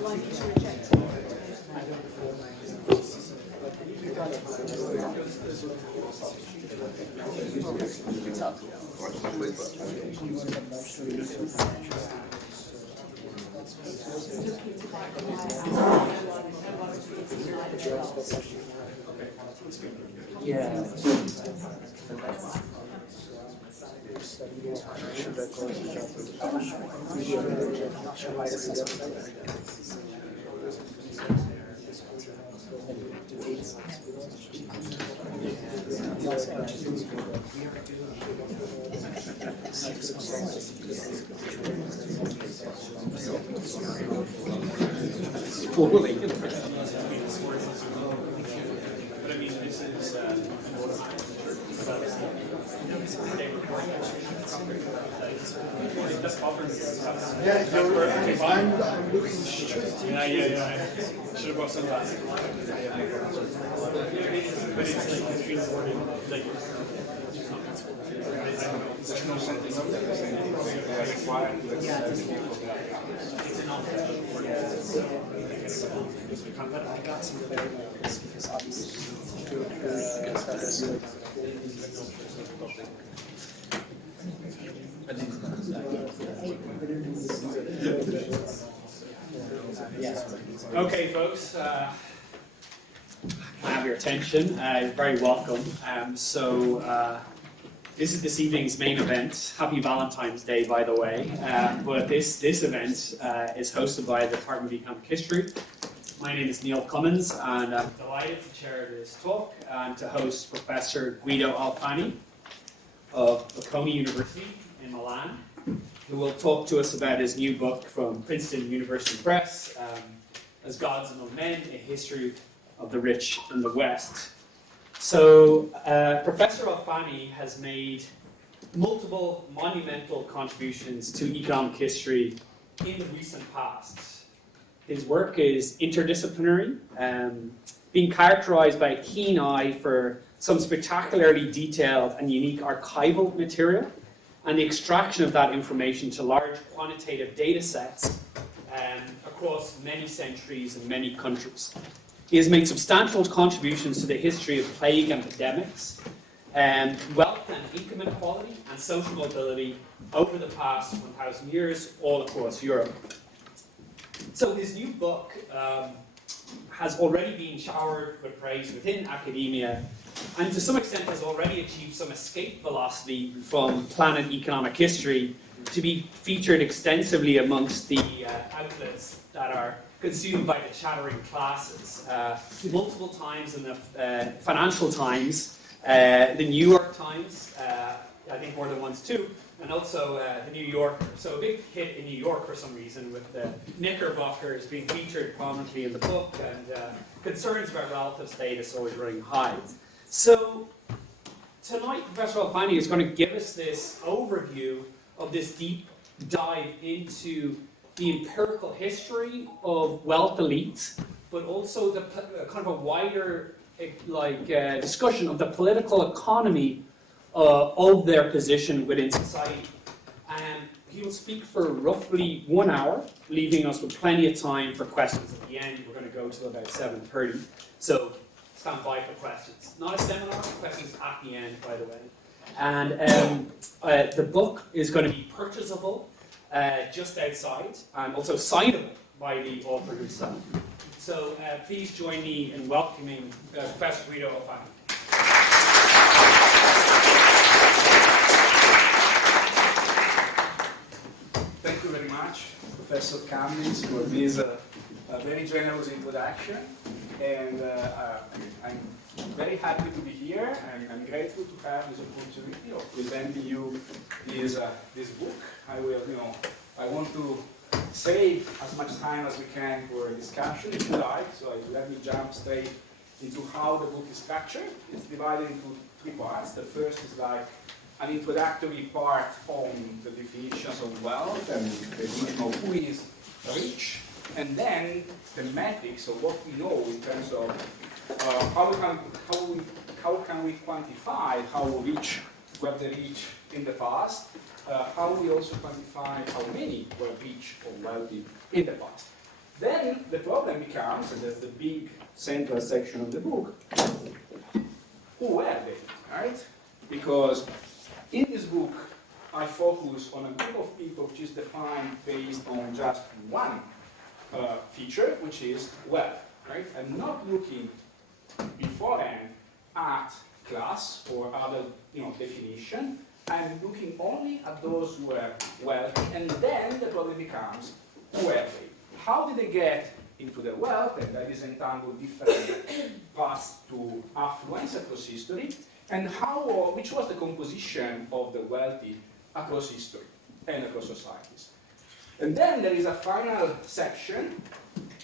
likely to reject it. Yeah. I'm looking straight. Yeah. Should have brought some glasses. But it's like between like there's no something up there saying they are required to it's an I got some better notes because obviously Okay, folks, I have your attention. You're very welcome. This is this evening's main event. Happy Valentine's Day, by the way. But this event is hosted by the Department of Economic History. My name is Neil Cummins, and I'm delighted to chair this talk and to host Professor Guido Alfani of Bocconi University in Milan, who will talk to us about his new book from Princeton University Press, As Gods Among Men, A History of the Rich and the West. So, Professor Alfani has made multiple monumental contributions to economic history in the recent past. His work is interdisciplinary, being characterized by a keen eye for some spectacularly detailed and unique archival material, and the extraction of that information to large quantitative data sets across many centuries and many countries. He has made substantial contributions to the history of plague and epidemics, wealth and income inequality, and social mobility over the past 1,000 years all across Europe. So his new book has already been showered with praise within academia, and to some extent has already achieved some escape velocity from Planet Economic History to be featured extensively amongst the outlets that are consumed by the chattering classes. Multiple times in the Financial Times, the New York Times, I think more than once too, and also the New Yorker. So a big hit in New York for some reason, with the Knickerbockers being featured prominently in the book, and concerns about relative status always running high. So tonight, Professor Alfani is going to give us this overview of this deep dive into the empirical history of wealth elites, but also the kind of a wider discussion of the political economy of their position within society. And he will speak for roughly 1 hour, leaving us with plenty of time for questions at the end. We're going to go till about 7:30. So stand by for questions. Not a seminar, questions at the end, by the way. And the book is going to be purchasable just outside, and also signable by the author himself. So please join me in welcoming Professor Guido Alfani. Thank you very much, Professor Cummins, for this very generous introduction. And I'm very happy to be here. I'm grateful to have this opportunity of presenting you this book. I want to save as much time as we can for discussion, if you like. So let me jump straight into how the book is structured. It's divided into 3 parts. The first is like an introductory part on the definitions of wealth and the definition of who is rich, and then the metrics of what we know in terms of how can we quantify how rich were the rich in the past, how we also quantify how many were rich or wealthy in the past. Then the problem becomes, and that's the big central section of the book, who were they, right? Because in this book, I focus on a group of people which is defined based on just one feature, which is wealth, right? I'm not looking beforehand at class or other definition. I'm looking only at those who are wealthy, and then the problem becomes, who are they? How did they get into their wealth? And that is entangled different paths to affluence across history, and which was the composition of the wealthy across history and across societies. And then there is a final section,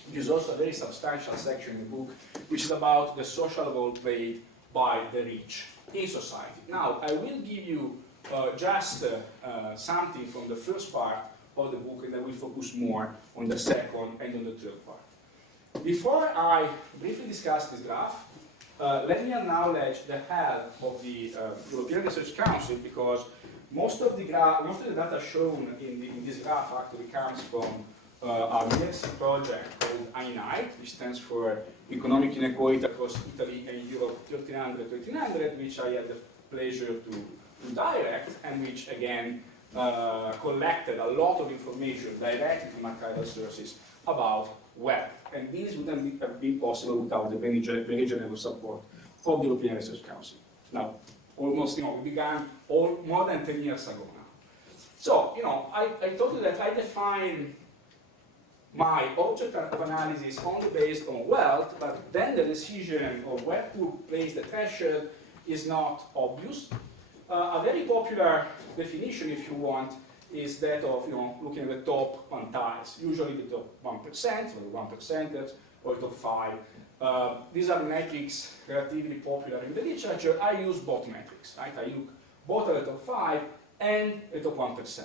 which is also a very substantial section in the book, which is about the social role played by the rich in society. Now, I will give you just something from the first part of the book, and I will focus more on the second and on the third part. Before I briefly discuss this graph, let me acknowledge the help of the European Research Council, because most of the data shown in this graph actually comes from our ERC project called EINITE, which stands for Economic Inequality across Italy and Europe 1300-1300, which I had the pleasure to direct, and which again collected a lot of information directly from archival sources about wealth. And this wouldn't have been possible without the very generous support of the European Research Council. Now, almost, we began more than 10 years ago now. So, I told you that I define my object of analysis only based on wealth, but then the decision of where to place the threshold is not obvious. A very popular definition, if you want, is that of looking at the top quantiles, usually the top 1% or the 1%, or the top 5. These are metrics relatively popular in the literature. I use both metrics, right? I look both at the top 5 and the top 1%.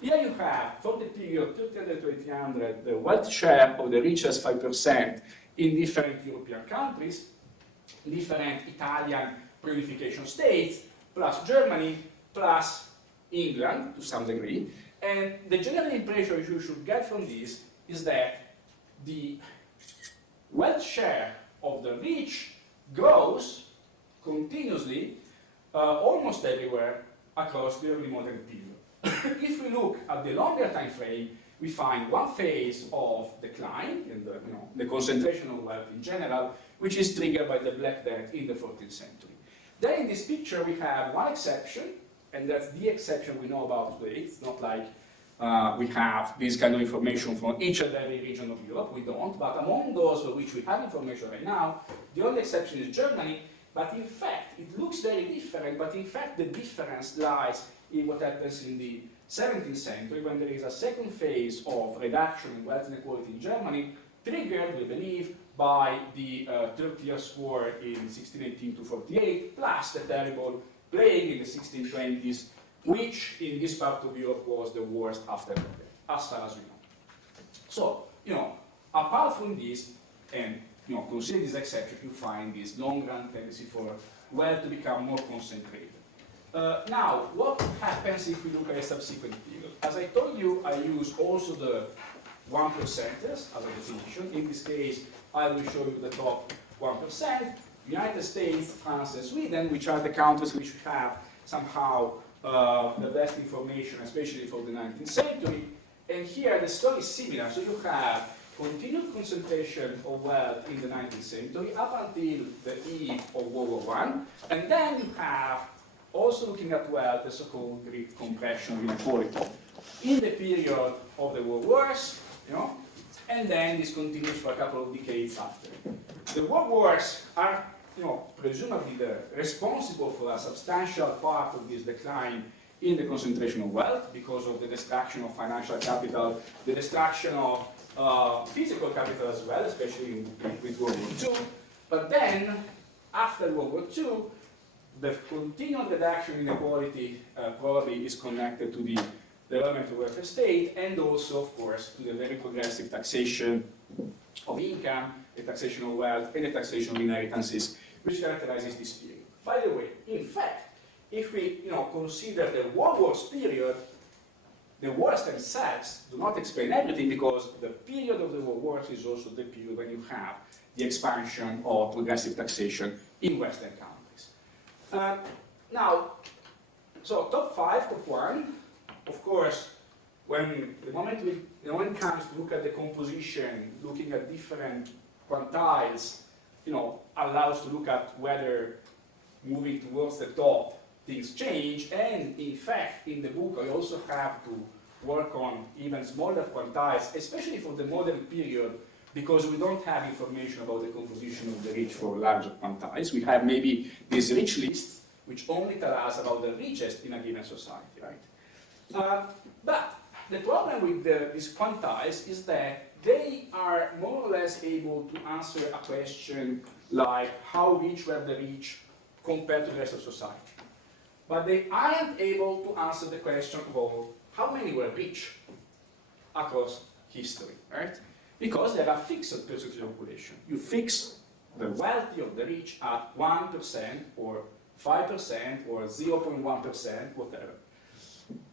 Here you have, for the period 1300-1800, the wealth share of the richest 5% in different European countries, different Italian pre-unification states, plus Germany, plus England to some degree. And the general impression you should get from this is that the wealth share of the rich grows continuously almost everywhere across the early modern period. If we look at the longer time frame, we find one phase of decline in the concentration of wealth in general, which is triggered by the Black Death in the 14th century. Then in this picture we have one exception, and that's the exception we know about today. It's not like we have this kind of information from each and every region of Europe. We don't, but among those for which we have information right now, the only exception is Germany. But in fact, it looks very different, but in fact the difference lies in what happens in the 17th century, when there is a second phase of reduction in wealth inequality in Germany, triggered, we believe, by the 30 Years' War in 1618-48, plus the terrible plague in the 1620s, which in this part of Europe was the worst after the war, as far as we know. So, apart from this, and consider this exception, you find this long-run tendency for wealth to become more concentrated. Now, what happens if we look at a subsequent period? As I told you, I use also the 1%ers as a definition. In this case, I will show you the top 1%, United States, France, and Sweden, which are the countries which have somehow the best information, especially for the 19th century. And here the story is similar. So you have continued concentration of wealth in the 19th century up until the eve of World War I. And then you have, also looking at wealth, the so-called Great Compression of inequality in the period of the World Wars, and then this continues for a couple of decades after. The World Wars are, presumably responsible for a substantial part of this decline in the concentration of wealth because of the destruction of financial capital, the destruction of physical capital as well, especially with World War II. But then, after World War II, the continued reduction in inequality probably is connected to the development of welfare state, and also, of course, to the very progressive taxation of income, the taxation of wealth, and the taxation of inheritances, which characterizes this period. By the way, in fact, if we consider the World Wars period, the wars themselves do not explain everything, because the period of the wars is also the period when you have the expansion of progressive taxation in Western countries. Now, so top 5, top 1, of course, when the moment comes to look at the composition, looking at different quantiles, allows to look at whether moving towards the top things change, and in fact, in the book, I also have to work on even smaller quantiles, especially for the modern period, because we don't have information about the composition of the rich for larger quantiles. We have maybe these rich lists, which only tell us about the richest in a given society, right? But the problem with these quantiles is that they are more or less able to answer a question like how rich were the rich compared to the rest of society. But they aren't able to answer the question of how many were rich across history, right? Because there are fixed percentage of population. You fix the wealthy of the rich at 1% or 5% or 0.1%, whatever.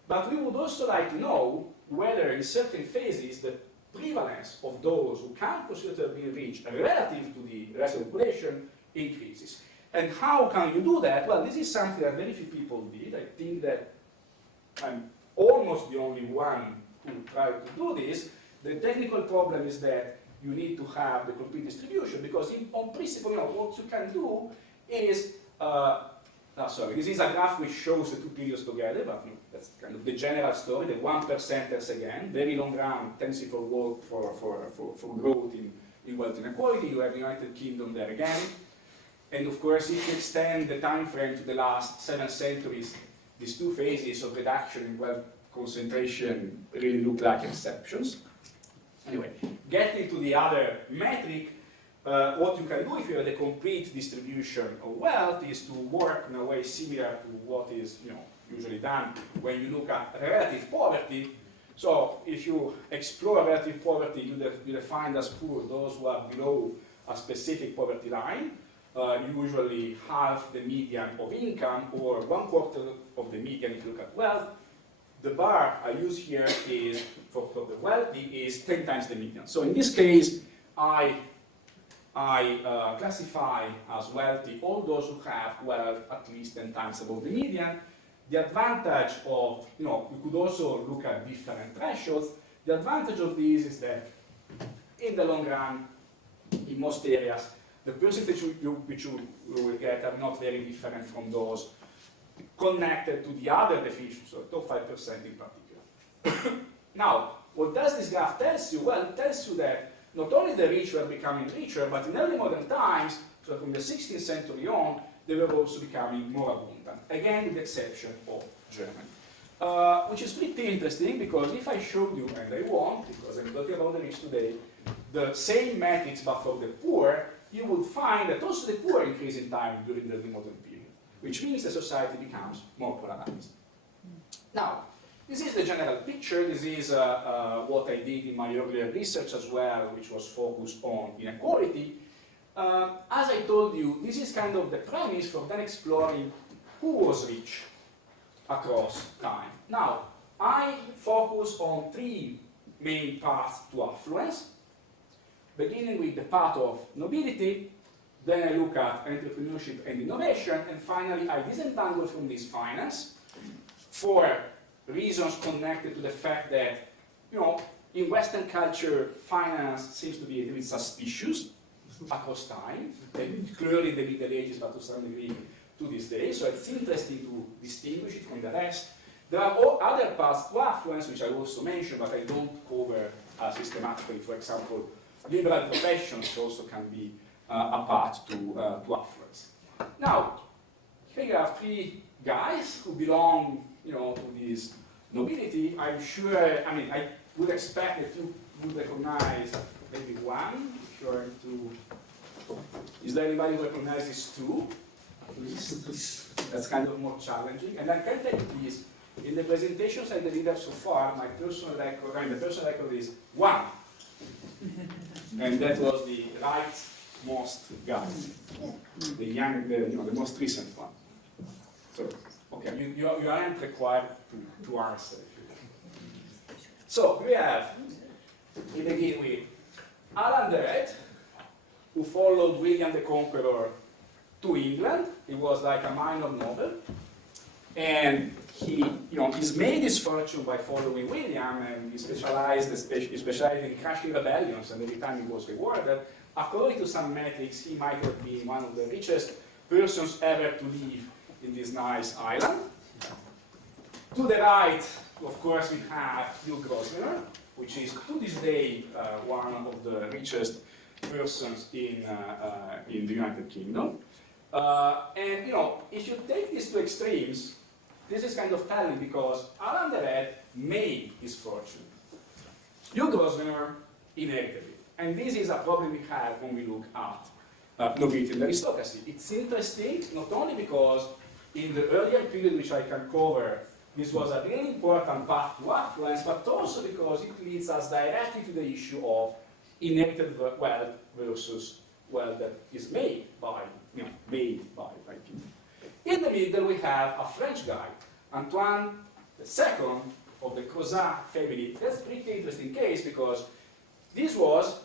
But we would also like to know whether in certain phases the prevalence of those who can consider being rich relative to the rest of the population increases. And how can you do that? Well, this is something that very few people did. I think that I'm almost the only one who tried to do this. The technical problem is that you need to have the complete distribution, because on principle, what you can do is, this is a graph which shows the two periods together, but that's kind of the general story, the 1%ers again, very long run, tendency for growth in wealth inequality. You have the United Kingdom there again. And of course, if you extend the time frame to the last 7 centuries, these two phases of reduction in wealth concentration really look like exceptions. Anyway, getting to the other metric, what you can do if you have the complete distribution of wealth is to work in a way similar to what is usually done when you look at relative poverty. So if you explore relative poverty, you define as poor those who are below a specific poverty line, usually half the median of income or 1/4 of the median if you look at wealth. The bar I use here is, for the wealthy, is 10 times the median. So in this case, I classify as wealthy all those who have wealth at least 10 times above the median. The advantage of, we could also look at different thresholds. The advantage of this is that in the long run, in most areas, the percentage which you will get are not very different from those connected to the other definitions, so top 5% in particular. Now, what does this graph tell you? Well, it tells you that not only the rich were becoming richer, but in early modern times, so from the 16th century on, they were also becoming more abundant. Again, with the exception of Germany. Which is pretty interesting, because if I showed you, and I won't, because I'm talking about the rich today, the same metrics but for the poor, you would find that also the poor increase in time during the modern period, which means the society becomes more polarized. Now, this is the general picture. This is what I did in my earlier research as well, which was focused on inequality. As I told you, this is kind of the premise for then exploring who was rich across time. Now, I focus on 3 main paths to affluence, beginning with the path of nobility. Then I look at entrepreneurship and innovation, and finally I disentangle from this finance for reasons connected to the fact that, in Western culture, finance seems to be a little bit suspicious across time, and clearly in the Middle Ages, but to some degree to this day. So it's interesting to distinguish it from the rest. There are other paths to affluence, which I also mentioned, but I don't cover systematically. For example, liberal professions also can be a path to affluence. Now, here you have 3 guys who belong, to this nobility. I'm sure, I would expect that you would recognize maybe one. If you're into, is there anybody who recognizes 2? At least. That's kind of more challenging. And I can tell you this, in the presentations I delivered so far, my personal record, the personal record is 1. And that was the rightmost guy, the young, the most recent one. So, okay, you aren't required to answer. So we begin with Alan the Red, who followed William the Conqueror to England. It was like a minor novel. And he's made his fortune by following William, and he specialized in crushing rebellions, and every time he was rewarded. According to some metrics, he might have been one of the richest persons ever to live in this nice island. To the right, of course, we have Hugh Grosvenor, which is to this day one of the richest persons in the United Kingdom. And if you take these two extremes, this is kind of telling because Alan the Red made his fortune. Hugh Grosvenor inherited it. And this is a problem we have when we look at nobility and aristocracy. It's interesting not only because in the earlier period, which I can cover, this was a really important path to affluence, but also because it leads us directly to the issue of inherited wealth versus wealth that is made by people. In the middle, we have a French guy, Antoine II of the Crozat family. That's a pretty interesting case because this was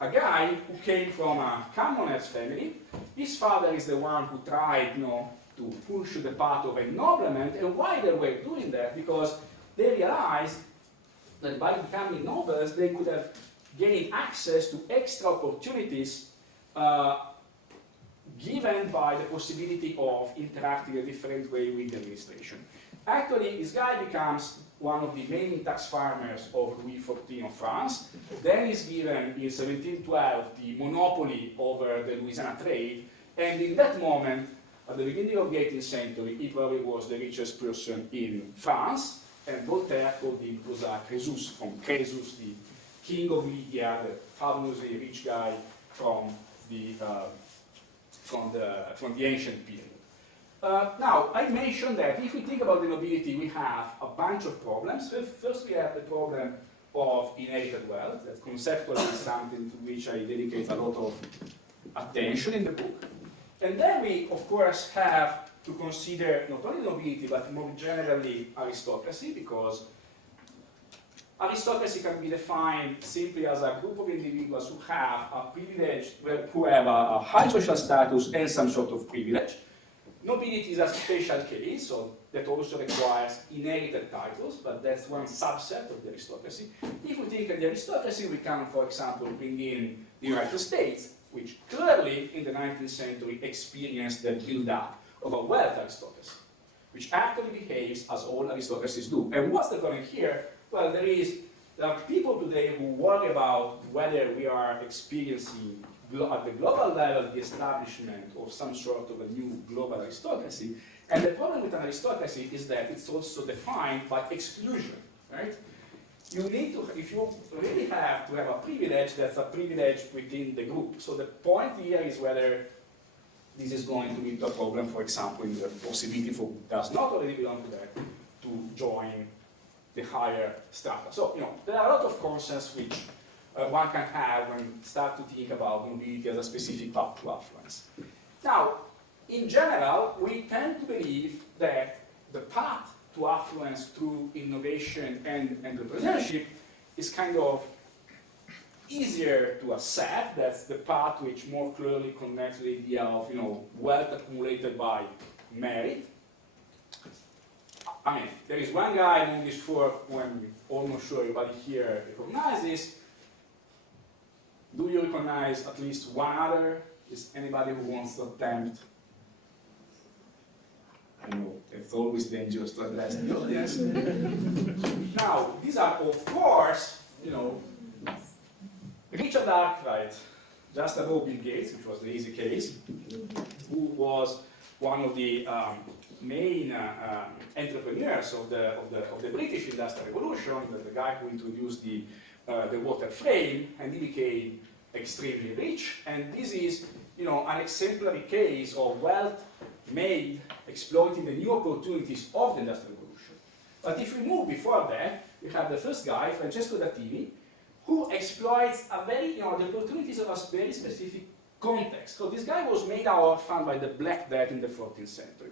a guy who came from a commoners family. His father is the one who tried to push the path of ennoblement. And why they were doing that? Because they realized that by becoming nobles, they could have gained access to extra opportunities given by the possibility of interacting a different way with the administration. Actually, this guy becomes one of the main tax farmers of Louis XIV of France. Then he's given in 1712 the monopoly over the Louisiana trade, and in that moment, at the beginning of the 18th century, he probably was the richest person in France, and Voltaire called him Croesus, from Croesus, the king of Lydia, the fabulously rich guy from the ancient period. Now, I mentioned that if we think about the nobility, we have a bunch of problems. First, we have the problem of inherited wealth. That conceptually is something to which I dedicate a lot of attention in the book. And then we, of course, have to consider not only nobility, but more generally aristocracy, because aristocracy can be defined simply as a group of individuals who have a privilege, who have a high social status and some sort of privilege. Nobility is a special case, so that also requires inherited titles, but that's one subset of the aristocracy. If we think of the aristocracy, we can, for example, bring in the United States, which clearly in the 19th century experienced the build-up of a wealth aristocracy, which actually behaves as all aristocracies do. And what's the point here? Well, there are people today who worry about whether we are experiencing at the global level the establishment of some sort of a new global aristocracy. And the problem with an aristocracy is that it's also defined by exclusion, right? You need to, if you really have to have a privilege, that's a privilege within the group. So the point here is whether this is going to lead to a problem, for example, in the possibility for who does not already belong to that to join the higher strata. So, there are a lot of concepts which one can have when start to think about nobility as a specific path to affluence. Now, in general, we tend to believe that the path to affluence through innovation and entrepreneurship is kind of easier to accept. That's the path which more clearly connects the idea of wealth accumulated by merit. I mean, there is one guy doing this work who I'm almost sure everybody here recognizes. Do you recognize at least one other? Is anybody who wants to attempt? I know, it's always dangerous to address the audience. Now, these are, of course, Richard Arkwright, just above Bill Gates, which was the easy case, who was one of the main entrepreneurs of the British Industrial Revolution, the guy who introduced the water frame, and he became extremely rich. And this is, an exemplary case of wealth made exploiting the new opportunities of the Industrial Revolution. But if we move before that, we have the first guy, Francesco d'Attini, who exploits the opportunities of a very specific context. So this guy was made an orphan by the Black Death in the 14th century.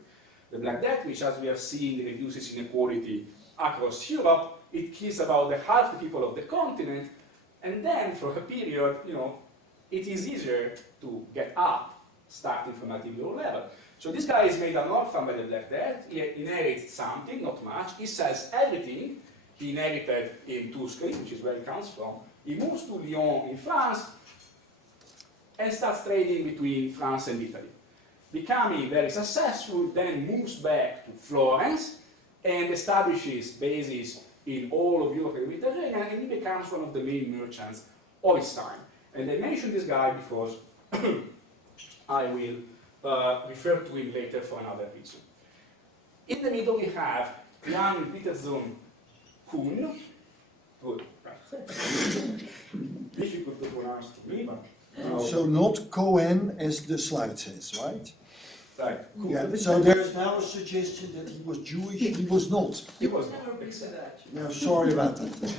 The Black Death, which as we have seen reduces inequality across Europe, it kills about half the people of the continent, and then for a period, it is easier to get up, starting from a relatively low level. So this guy is made an orphan by the Black Death. He inherits something, not much. He sells everything he inherited in Tuscany, which is where he comes from. He moves to Lyon in France and starts trading between France and Italy. Becoming very successful, then moves back to Florence and establishes bases in all of Europe and the Mediterranean, and he becomes one of the main merchants of his time. And I mention this guy because I will refer to him later for another reason. In the middle we have Jan Pieterszoon Koen. Good, right. Difficult to pronounce to me, but... So not Cohen as the slide says, right? Right. Yeah, so there's now a suggestion that he was Jewish. He was not. He was Never been to that. No, sorry about that.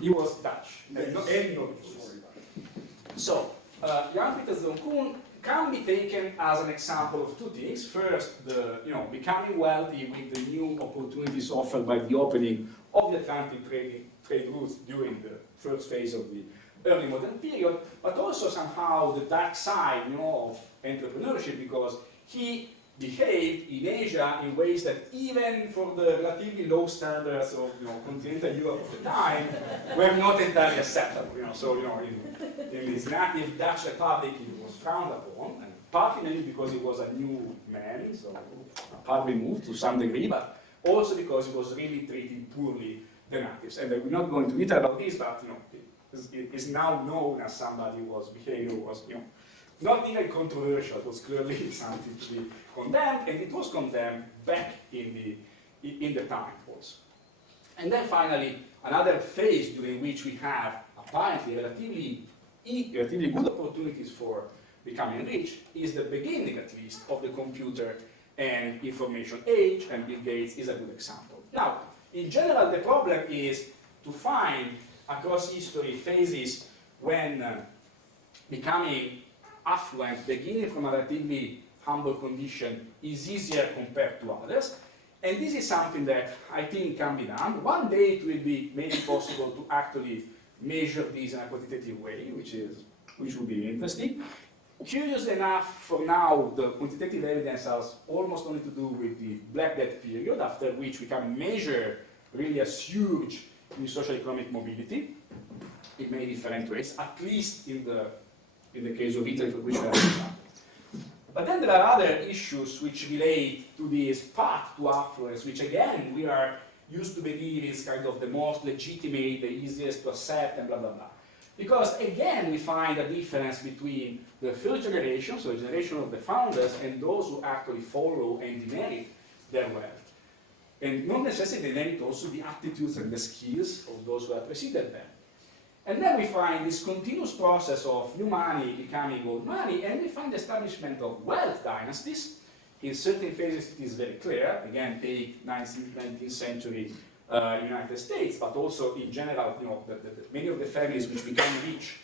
He was Dutch. And not Jewish. So, Jan Pieterszoon Koen can be taken as an example of two things. First, becoming wealthy with the new opportunities offered by the opening of the Atlantic trade routes during the first phase of the early modern period, but also somehow the dark side, of entrepreneurship, because he behaved in Asia in ways that even for the relatively low standards of continental Europe of the time were not entirely acceptable. So in his native Dutch Republic he was frowned upon, and partly maybe because he was a new man, so partly moved to some degree, but also because he was really treating poorly the natives. And we're not going to detail about this, but it is now known as somebody whose behavior was not even controversial. It was clearly something to be condemned, and it was condemned back in the time also. And then finally, another phase during which we have apparently relatively good opportunities for becoming rich is the beginning, at least, of the computer and information age, and Bill Gates is a good example. Now, in general, the problem is to find across history phases when becoming affluent, beginning from a relatively humble condition, is easier compared to others. And this is something that I think can be done. One day it will be maybe possible to actually measure this in a quantitative way, which would be interesting. Curiously enough, for now, the quantitative evidence has almost only to do with the Black Death period, after which we can measure really a surge in social economic mobility in many different ways, at least in the case of Italy, for which I have. But then there are other issues which relate to this path to affluence, which again we are used to believe is kind of the most legitimate, the easiest to accept, and blah blah blah. Because again we find a difference between the first generation, so the generation of the founders, and those who actually follow and inherit their wealth. And not necessarily inherit also the attitudes and the skills of those who have preceded them. And then we find this continuous process of new money becoming old money, and we find the establishment of wealth dynasties. In certain phases it is very clear, again take 19th century United States, but also in general, many of the families which became rich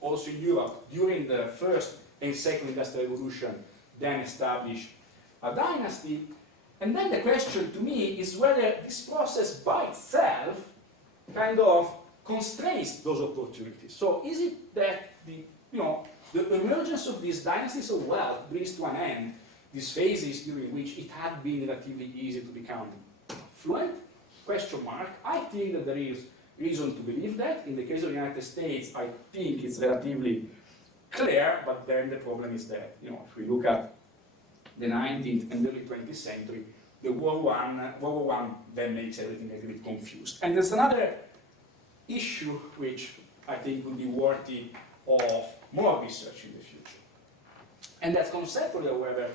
also in Europe during the first and second industrial revolution then established a dynasty. And then the question to me is whether this process by itself kind of constrains those opportunities. So is it that the emergence of these dynasties of wealth brings to an end these phases during which it had been relatively easy to become affluent? Question mark. I think that there is reason to believe that. In the case of the United States, I think it's relatively clear, but then the problem is that, if we look at the 19th and early 20th century, the World War I then makes everything a little bit confused. And there's another issue which I think would be worthy of more research in the future. And that's conceptually, however,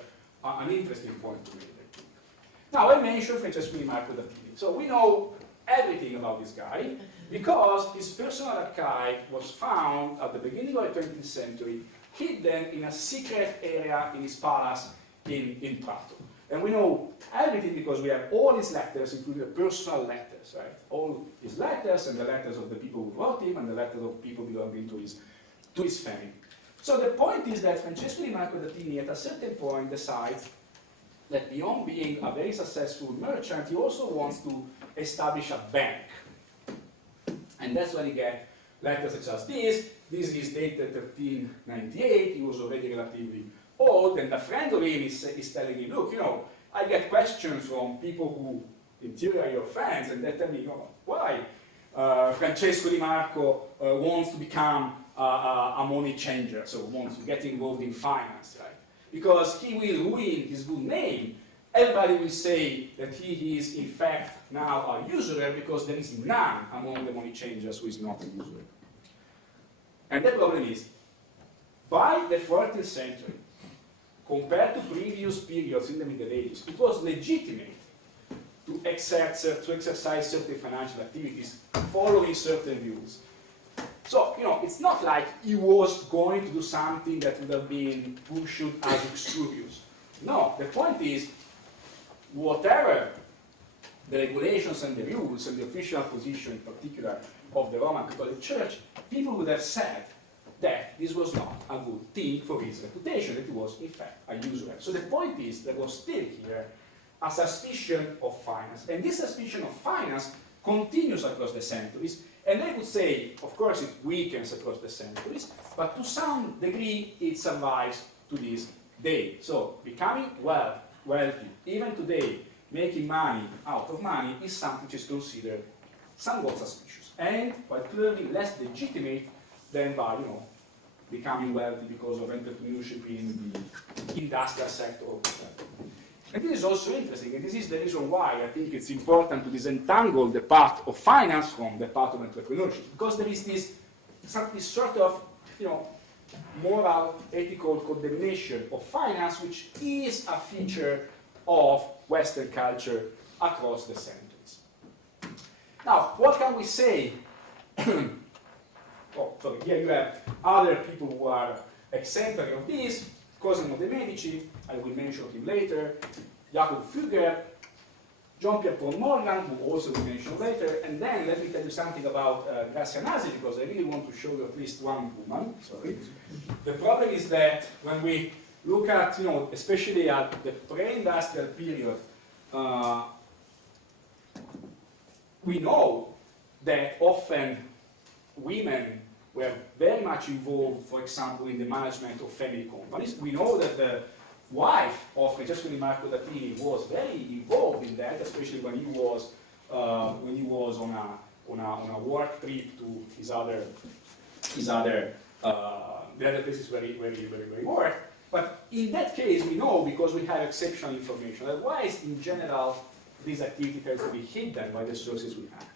an interesting point to make. Now, I mentioned Francesco Di Marco da Pini. So we know everything about this guy because his personal archive was found at the beginning of the 20th century, hidden in a secret area in his palace in Prato. And we know everything because we have all his letters, including the personal letters, right? All his letters and the letters of the people who wrote him and the letters of people belonging to his family. So the point is that Francesco Di Marco da Pini at a certain point decides that beyond being a very successful merchant, he also wants to establish a bank. And that's when you get letters such as this. This is dated 1398. He was already relatively old, and a friend of him is telling me, look, you know, I get questions from people who, in theory, are your friends, and they tell me, you know, why? Francesco Di Marco wants to become a money changer, so wants to get involved in finance, right? Because he will ruin his good name. Everybody will say that he is, in fact, now a usurer because there is none among the money changers who is not a usurer. And the problem is, by the 14th century, compared to previous periods in the Middle Ages, it was legitimate to exercise certain financial activities following certain rules. So, you know, it's not like he was going to do something that would have been pushed as extraneous. No, the point is, whatever the regulations and the rules and the official position in particular of the Roman Catholic Church, people would have said that this was not a good thing for his reputation, that he was in fact a usurer. So the point is, there was still here a suspicion of finance, and this suspicion of finance continues across the centuries, and I would say, of course, it weakens across the centuries, but to some degree it survives to this day. So becoming wealthy, even today, making money out of money is something which is considered somewhat suspicious, and quite clearly less legitimate than by, you know, becoming wealthy because of entrepreneurship in the industrial sector. And this is also interesting, and this is the reason why I think it's important to disentangle the part of finance from the part of entrepreneurship, because there is this sort of, you know, moral, ethical condemnation of finance, which is a feature of Western culture across the centuries. Now, what can we say? Oh, sorry, here you have other people who are exemplary of this. Cosimo de' Medici, I will mention him later, Jacob Fugger, Jean-Pierre Morgan, who also will mention later, and then let me tell you something about Grazia Nasi, because I really want to show you at least one woman. Sorry. The problem is that when we look at, you know, especially at the pre-industrial period, we know that often women were very much involved, for example, in the management of family companies. We know that the wife of Francesco Di Marco d'Attini was very involved in that, especially when he was on a work trip to the other places where he worked. But in that case, we know, because we have exceptional information. Otherwise, in general, this activity tends to be hidden by the sources we have.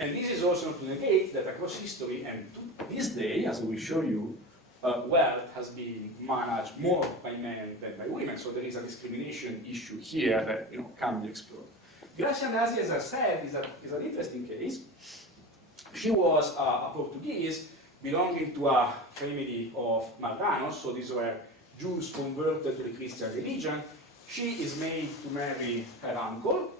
And this is also not to negate that across history and to this day, as we will show you, wealth has been managed more by men than by women. So there is a discrimination issue here that, you know, can be explored. Grazia Nasi, as I said, is an interesting case. She was a Portuguese belonging to a family of Marranos, so these were Jews converted to the Christian religion. She is made to marry her uncle,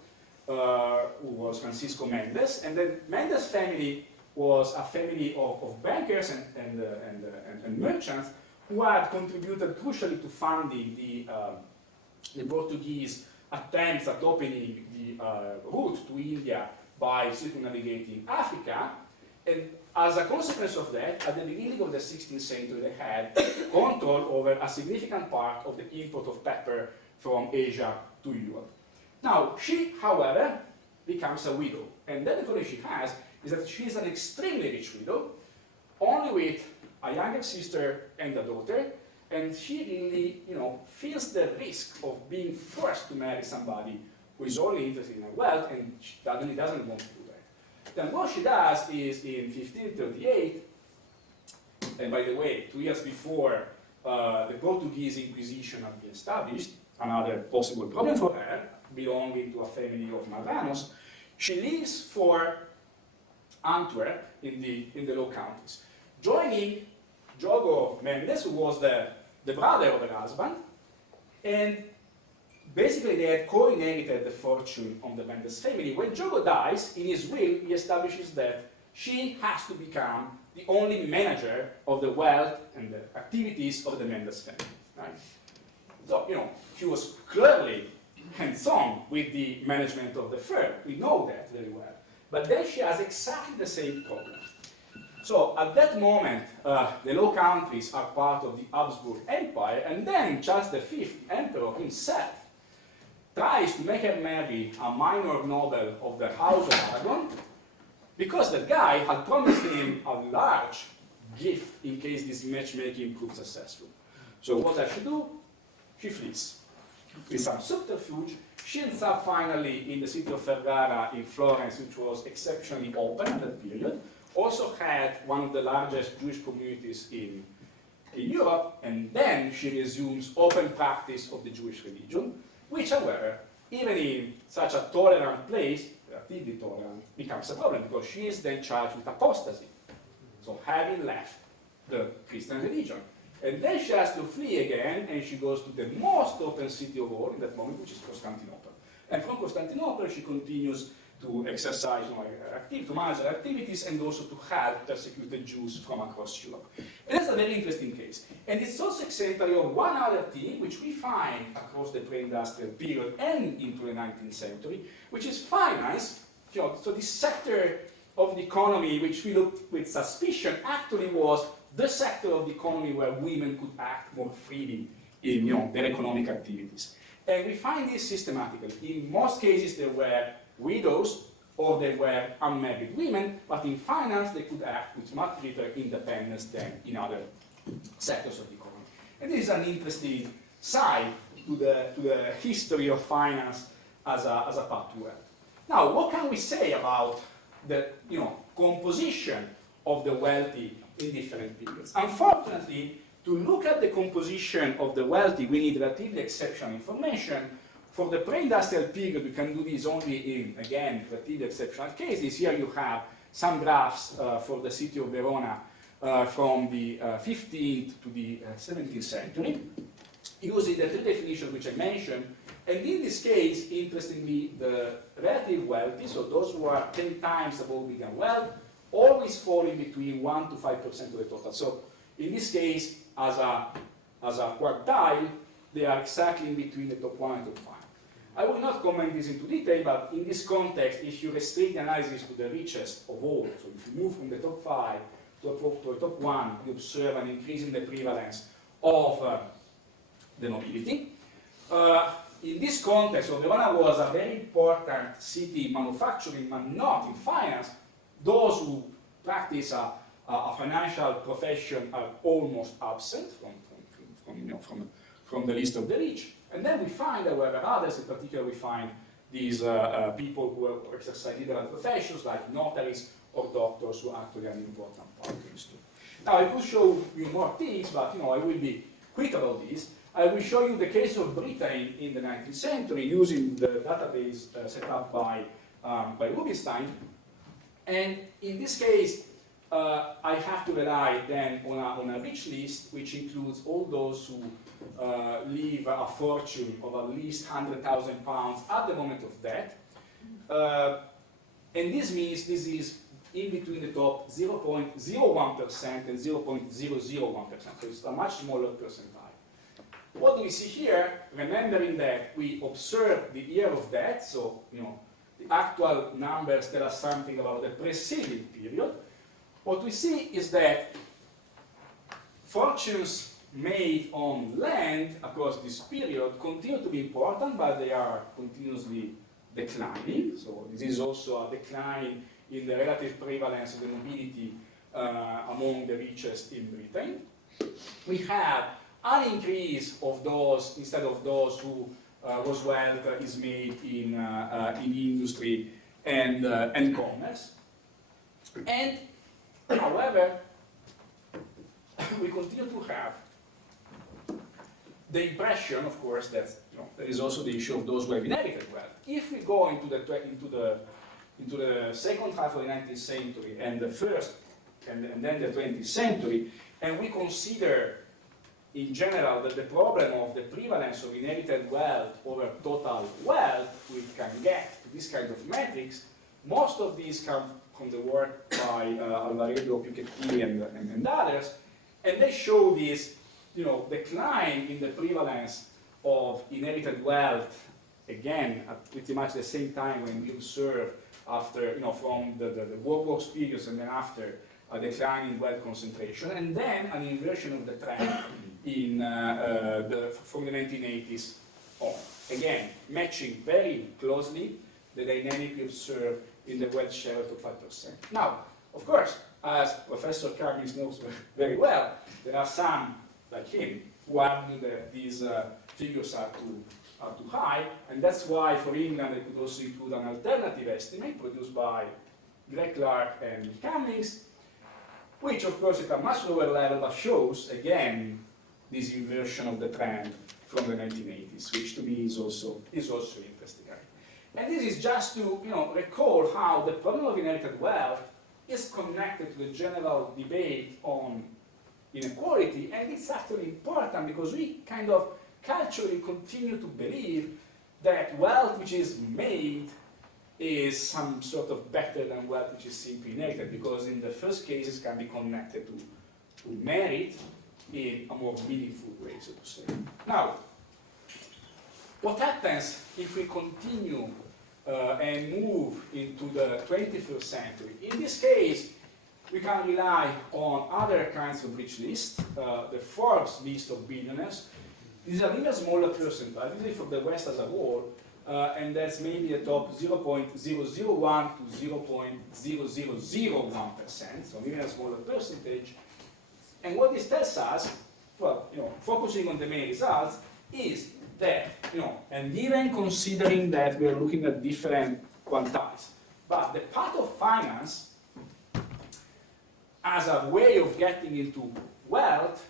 who was Francisco Mendes, and then Mendes' family was a family of bankers and merchants who had contributed crucially to funding the Portuguese attempts at opening the route to India by circumnavigating Africa. And as a consequence of that, at the beginning of the 16th century, they had control over a significant part of the import of pepper from Asia to Europe. Now, she, however, becomes a widow. And then the problem she has is that she is an extremely rich widow, only with a younger sister and a daughter, and she really, you know, feels the risk of being forced to marry somebody who is only interested in her wealth, and she really doesn't want to do that. Then what she does is, in 1538, and by the way, 2 years before the Portuguese Inquisition had been established, another possible problem for her, belonging to a family of Marranos, she leaves for Antwerp in the Low Countries, joining Diogo Mendes, who was the brother of her husband, and basically they had co-inherited the fortune of the Mendes family. When Diogo dies, in his will, he establishes that she has to become the only manager of the wealth and the activities of the Mendes family. Right? So, you know, she was clearly hands-on with the management of the firm. We know that very well. But then she has exactly the same problem. So at that moment, the Low Countries are part of the Habsburg Empire, and then Charles V, the emperor himself, tries to make her marry a minor noble of the House of Aragon, because the guy had promised him a large gift in case this matchmaking proved successful. So what does she do? She flees. With some subterfuge, she ends up finally in the city of Ferrara in Florence, which was exceptionally open at that period, also had one of the largest Jewish communities in Europe, and then she resumes open practice of the Jewish religion, which, however, even in such a tolerant place, relatively tolerant, becomes a problem, because she is then charged with apostasy, so having left the Christian religion. And then she has to flee again, and she goes to the most open city of all in that moment, which is Constantinople. And from Constantinople, she continues to exercise to manage her activities, and also to help persecuted Jews from across Europe. And that's a very interesting case. And it's also exemplary of one other thing which we find across the pre-industrial period and into the 19th century, which is finance. So this sector of the economy, which we looked with suspicion, actually was the sector of the economy where women could act more freely in their economic activities. And we find this systematically. In most cases, there were widows, or they were unmarried women, but in finance they could act with much greater independence than in other sectors of the economy. And this is an interesting side to the history of finance as a path to wealth. Now, what can we say about the composition of the wealthy in different periods? Unfortunately, to look at the composition of the wealthy, we need relatively exceptional information. For the pre-industrial period, we can do this only in, again, relatively exceptional cases. Here you have some graphs for the city of Verona from the 15th to the 17th century, using the three definitions which I mentioned. And in this case, interestingly, the relative wealthy, so those who are 10 times above median wealth, always fall in between 1 to 5% of the total. So in this case, as a quartile, they are exactly in between the top 1 and top 5. I will not comment this into detail, but in this context, if you restrict the analysis to the richest of all, so if you move from the top 5 to the top 1, you observe an increase in the prevalence of the nobility. In this context, so Verona was a very important city in manufacturing, but not in finance. Those who practice a financial profession are almost absent from the list of the rich. And then we find, however, others, in particular, we find these people who exercise liberal professions, like notaries or doctors, who actually are an important part of this too. Now, I could show you more things, but I will be quick about this. I will show you the case of Britain in the 19th century using the database set up by Rubinstein. And in this case, I have to rely then on a rich list, which includes all those who leave a fortune of at least £100,000 at the moment of death. And this means this is in between the top 0.01% and 0.001%, so it's a much smaller percentile. What do we see here? Remembering that we observe the year of death, so the actual numbers tell us something about the preceding period. What we see is that fortunes made on land across this period continue to be important, but they are continuously declining. So this is also a decline in the relative prevalence of the nobility among the richest in Britain. We have an increase of those, instead of those whose wealth is made in industry and commerce. And however, we continue to have the impression, of course, that there is also the issue of those who have inherited wealth. If we go into the second half of the 19th century and the first, and then the 20th century, and we consider in general that the problem of the prevalence of inherited wealth over total wealth we can get to this kind of metrics, most of these come from the work by Alvaredo, Piketty, and others, and they show this decline in the prevalence of inherited wealth again, at pretty much the same time when we observe after, from the work periods and then after a decline in wealth concentration, and then an inversion of the trend in from the 1980s on. Again, matching very closely the dynamic we observe in the wealth share to 5%. Now, of course, as Professor Cummings knows very well, there are some, like him, who argue that these figures are too high, and that's why for England they could also include an alternative estimate produced by Greg Clark and Cummings, which of course at a much lower level but shows again this inversion of the trend from the 1980s, which to me is also interesting. And this is just to recall how the problem of inherited wealth is connected to the general debate on inequality, and it's actually important because we kind of culturally continue to believe that wealth which is made is some sort of better than wealth which is simply inherited, because in the first cases can be connected to merit in a more meaningful way, so to say. Now, what happens if we continue and move into the 21st century? In this case, we can rely on other kinds of rich lists, the Forbes list of billionaires. This is a little smaller percentage, this is for the West as a whole, and that's maybe the top 0.001 to 0.0001%, so even a smaller percentage. And what this tells us, well, focusing on the main results, is that, and even considering that we are looking at different quantiles, but the path of finance as a way of getting into wealth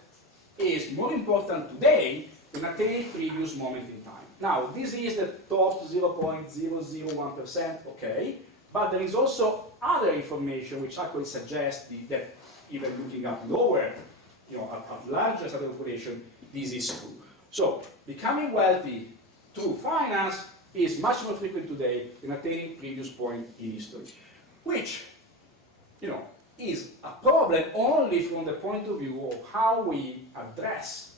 is more important today than at any previous moment in time. Now, this is the top 0.001%, okay, but there is also other information which actually suggests that even looking at lower, at larger set of population, this is true. So, becoming wealthy through finance is much more frequent today than at any previous point in history, which, is a problem only from the point of view of how we address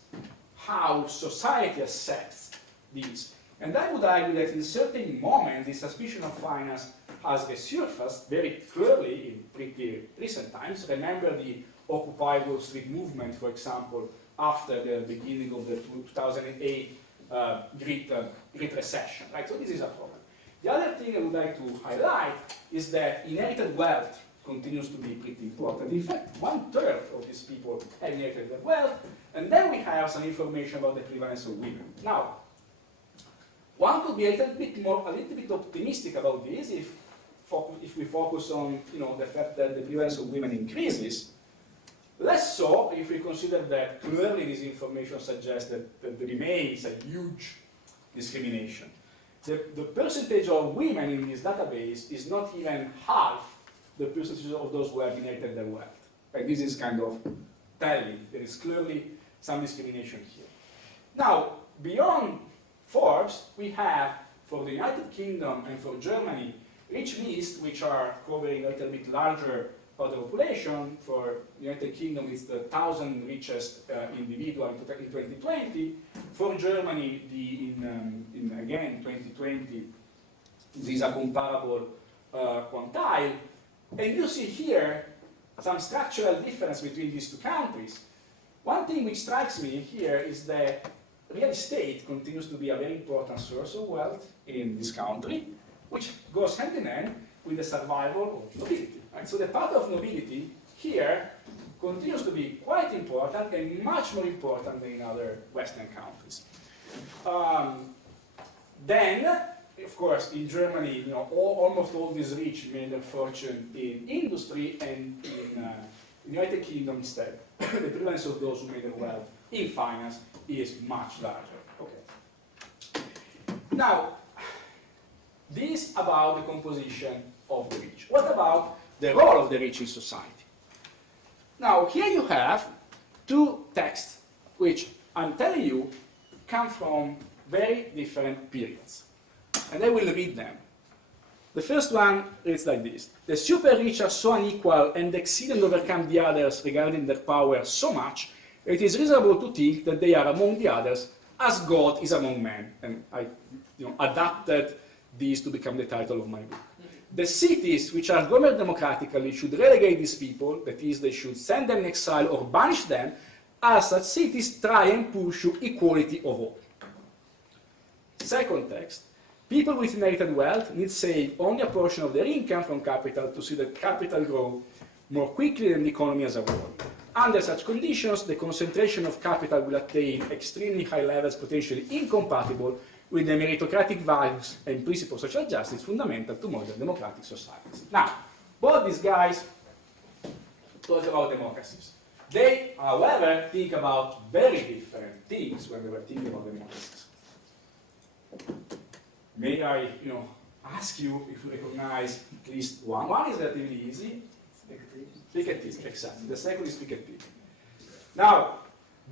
how society accepts these. And I would argue that in certain moments, the suspicion of finance has resurfaced very clearly in pretty recent times. Remember the Occupy Wall Street movement, for example, after the beginning of the 2008 Great Recession, right? So this is a problem. The other thing I would like to highlight is that inherited wealth continues to be pretty important. In fact, 1/3 of these people have inherited their wealth, and then we have some information about the prevalence of women. Now, one could be a little bit optimistic about this if we focus on the fact that the prevalence of women increases. Less so if we consider that clearly this information suggests that there remains a huge discrimination. The percentage of women in this database is not even half the percentage of those who have inherited their wealth. Right? This is kind of telling. There is clearly some discrimination here. Now, beyond Forbes, we have, for the United Kingdom and for Germany, rich lists which are covering a little bit larger part of the population. For the United Kingdom, it's the 1,000 richest individuals in 2020. For Germany, again, 2020, this is a comparable quantile. And you see here some structural difference between these two countries. One thing which strikes me here is that real estate continues to be a very important source of wealth in this country, which goes hand in hand with the survival of nobility. Right? So the part of nobility here continues to be quite important and much more important than in other Western countries. Then, of course, in Germany, almost all these rich made their fortune in industry, and in the United Kingdom instead, the prevalence of those who made their wealth in finance is much larger. Okay. Now, this about the composition of the rich. What about the role of the rich in society? Now, here you have two texts which I'm telling you come from very different periods. And I will read them. The first one reads like this. The super rich are so unequal and exceed and overcome the others regarding their power so much, it is reasonable to think that they are among the others as God is among men. And I adapted these to become the title of my book. The cities which are governed democratically should relegate these people, that is, they should send them in exile or banish them, as such cities try and pursue equality of all. Second text, people with inherited wealth need save only a portion of their income from capital to see that capital grow more quickly than the economy as a whole. Under such conditions, the concentration of capital will attain extremely high levels potentially incompatible with the meritocratic values and principles of social justice fundamental to modern democratic societies. Now, both these guys talk about democracies. They, however, think about very different things when they were thinking about democracies. May I, ask you if you recognize at least one? One is relatively easy. Piketty, exactly. The second is Piketty. Now,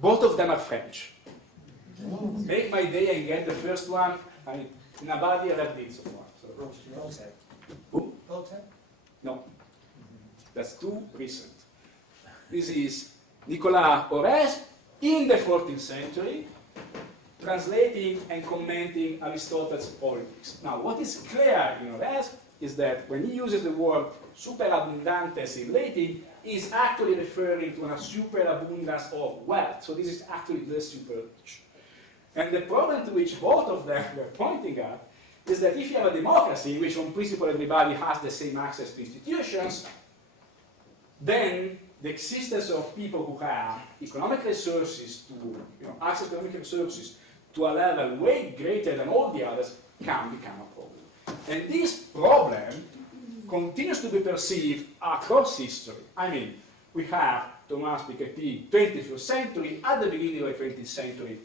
both of them are French. Make my day and get the first one. I mean, nobody ever did so far. So. Who? No. That's too recent. This is Nicolas Horace in the 14th century, translating and commenting Aristotle's Politics. Now, what is clear in Horace is that when he uses the word superabundantes in Latin, he's actually referring to a superabundance of wealth. So this is actually the super rich. And the problem to which both of them were pointing at is that if you have a democracy in which on principle everybody has the same access to institutions, then the existence of people who have economic resources to, access to economic resources to a level way greater than all the others can become a problem. And this problem continues to be perceived across history. I mean, we have Thomas Piketty, 21st century, at the beginning of the 20th century,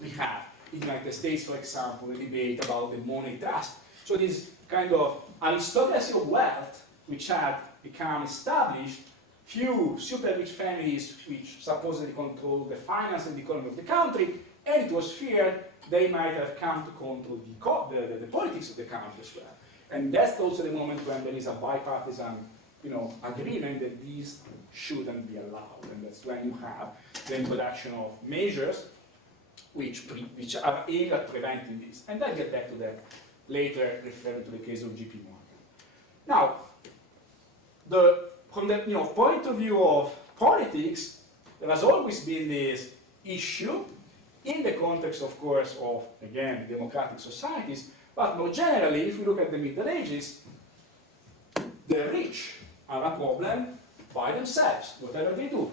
we have in the United States, for example, the debate about the money trust. So this kind of aristocracy of wealth, which had become established, few super rich families which supposedly control the finance and the economy of the country, and it was feared they might have come to control the politics of the country as well. And that's also the moment when there is a bipartisan agreement that these shouldn't be allowed. And that's when you have the introduction of measures which are aimed at preventing this. And I'll get back to that later, referring to the case of JP Morgan. Now, from the point of view of politics, there has always been this issue in the context, of course, of, again, democratic societies, but more generally, if we look at the Middle Ages, the rich are a problem by themselves, whatever they do.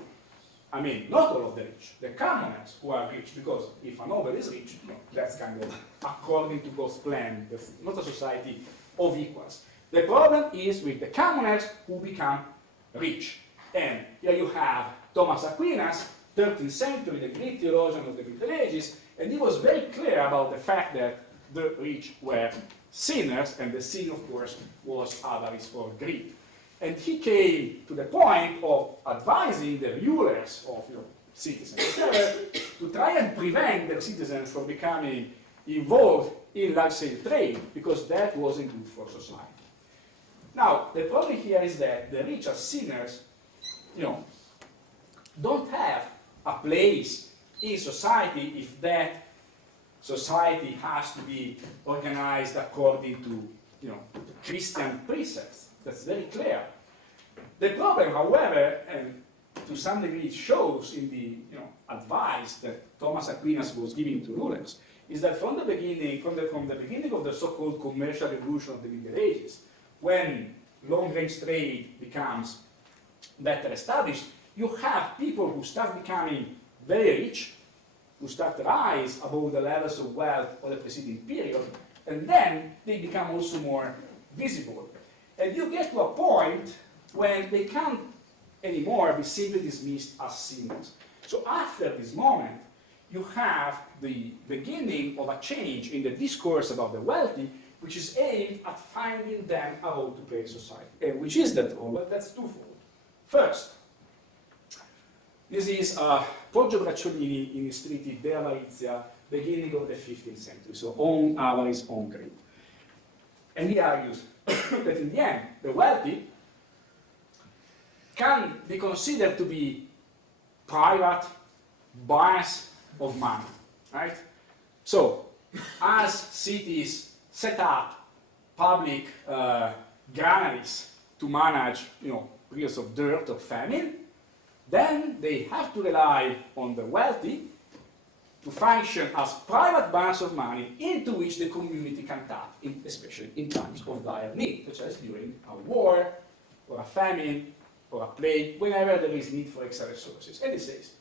I mean, not all of the rich, the commoners who are rich, because if a noble is rich, that's kind of according to God's plan, that's not a society of equals. The problem is with the commoners who become rich. And here you have Thomas Aquinas, 13th century, the great theologian of the Middle Ages, and he was very clear about the fact that the rich were sinners, and the sin, of course, was avarice or greed. And he came to the point of advising the rulers of cities and whatever to try and prevent their citizens from becoming involved in large-scale trade, because that wasn't good for society. Now, the problem here is that the rich as sinners, don't have a place in society if that society has to be organized according to, Christian precepts. That's very clear. The problem, however, and to some degree it shows in the advice that Thomas Aquinas was giving to rulers, is that from the beginning of the so-called commercial revolution of the Middle Ages, when long-range trade becomes better established, you have people who start becoming very rich, who start to rise above the levels of wealth of the preceding period, and then they become also more visible. And you get to a point when they can't anymore be simply dismissed as sinners. So after this moment, you have the beginning of a change in the discourse about the wealthy, which is aimed at finding them a role to play in society. And which is that role? But that's twofold. First, this is Poggio Bracciolini in his treatise De Avarizia, beginning of the 15th century, so on avarice, on greed. And he argues that in the end, the wealthy can be considered to be private buyers of money, right? So, as cities set up public granaries to manage, periods of dearth or famine, then they have to rely on the wealthy to function as private banks of money into which the community can tap, especially in times of dire need, such as during a war, or a famine, or a plague, whenever there is need for extra resources. And it says,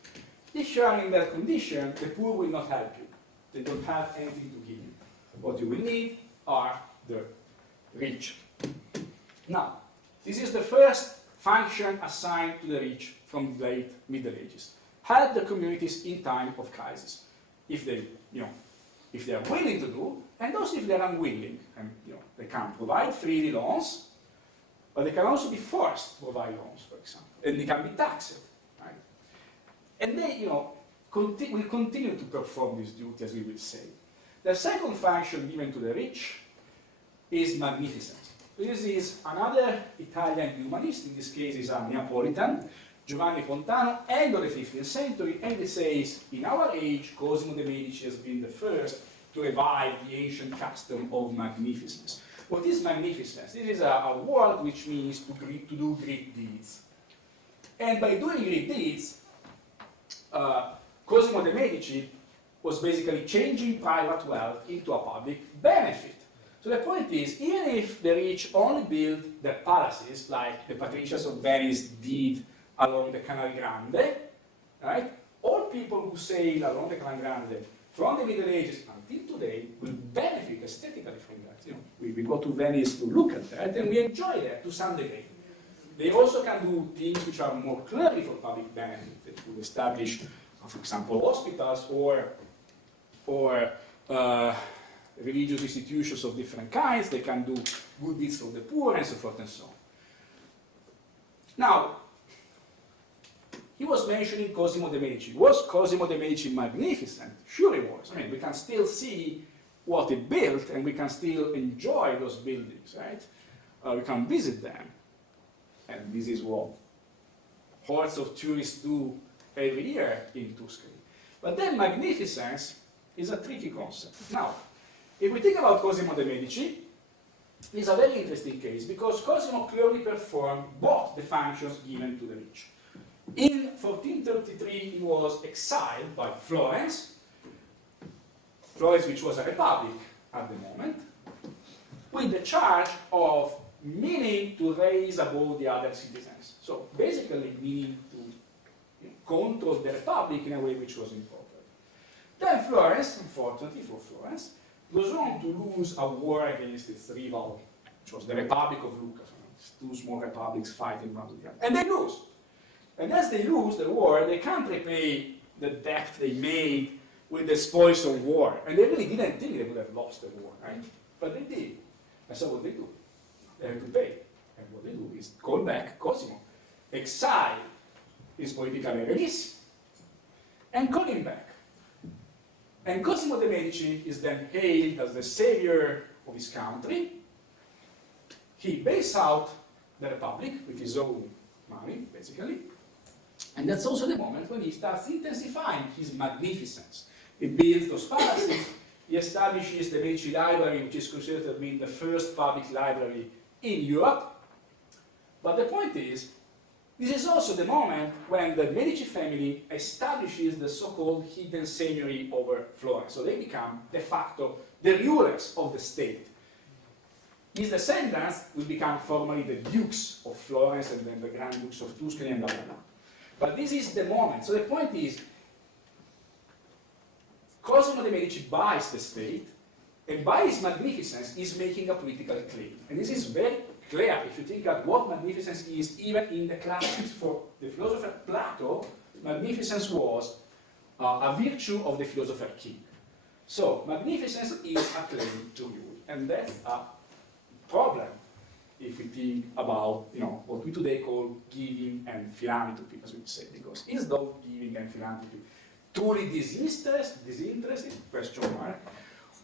if you are in that condition, the poor will not help you. They don't have anything to give you. What you will need are the rich. Now, this is the first function assigned to the rich from the late Middle Ages. Help the communities in time of crisis. If they, if they are willing to do, and also if they are unwilling. And they can provide freely loans, but they can also be forced to provide loans, for example, and they can be taxed, right? And they, will continue to perform this duty, as we will say. The second function given to the rich is magnificence. This is another Italian humanist, in this case is a Neapolitan, Giovanni Fontana, end of the 15th century, and it says, in our age, Cosimo de' Medici has been the first to revive the ancient custom of magnificence. What is magnificence? This is a word which means to do great deeds. And by doing great deeds, Cosimo de' Medici was basically changing private wealth into a public benefit. So the point is, even if the rich only build their palaces, like the patricians of Venice did along the Canal Grande, right? All people who sail along the Canal Grande from the Middle Ages until today will benefit aesthetically from that. We go to Venice to look at that, and we enjoy that to some degree. They also can do things which are more clearly for public benefit, to establish, for example, hospitals or religious institutions of different kinds. They can do good deeds for the poor, and so forth and so on. Now, he was mentioning Cosimo de' Medici. Was Cosimo de' Medici magnificent? Sure he was. I mean, we can still see what he built, and we can still enjoy those buildings, right? We can visit them. And this is what hordes of tourists do every year in Tuscany. But then magnificence is a tricky concept. Now, if we think about Cosimo de' Medici, it's a very interesting case, because Cosimo clearly performed both the functions given to the rich. In 1433, he was exiled by Florence, which was a republic at the moment, with the charge of meaning to raise above the other citizens. So basically meaning to control the republic in a way which was improper. Then Florence, unfortunately for Florence, goes on to lose a war against its rival, which was the Republic of Lucca. Two small republics fighting one with the other. And they lose. And as they lose the war, they can't repay the debt they made with the spoils of war. And they really didn't think they would have lost the war, right? But they did. And so what they do? They have to pay. And what they do is call back Cosimo, exile his political enemies, and call him back. And Cosimo de' Medici is then hailed as the savior of his country. He bails out the republic with his own money, basically. And that's also the moment when he starts intensifying his magnificence. He builds those palaces, he establishes the Medici Library, which is considered to have been the first public library in Europe. But the point is, this is also the moment when the Medici family establishes the so-called hidden seigneury over Florence. So they become, de facto, the rulers of the state. His descendants will become formally the dukes of Florence and then the Grand Dukes of Tuscany and blah, blah, blah. But this is the moment. So the point is, Cosimo de' Medici buys the state, and by his magnificence is making a political claim. And this is very clear if you think about what magnificence is, even in the classics. For the philosopher Plato, magnificence was a virtue of the philosopher king. So magnificence is a claim to rule, and that's a problem if we think about what we today call giving and philanthropy, as we say, because is those giving and philanthropy truly disinterested, question mark,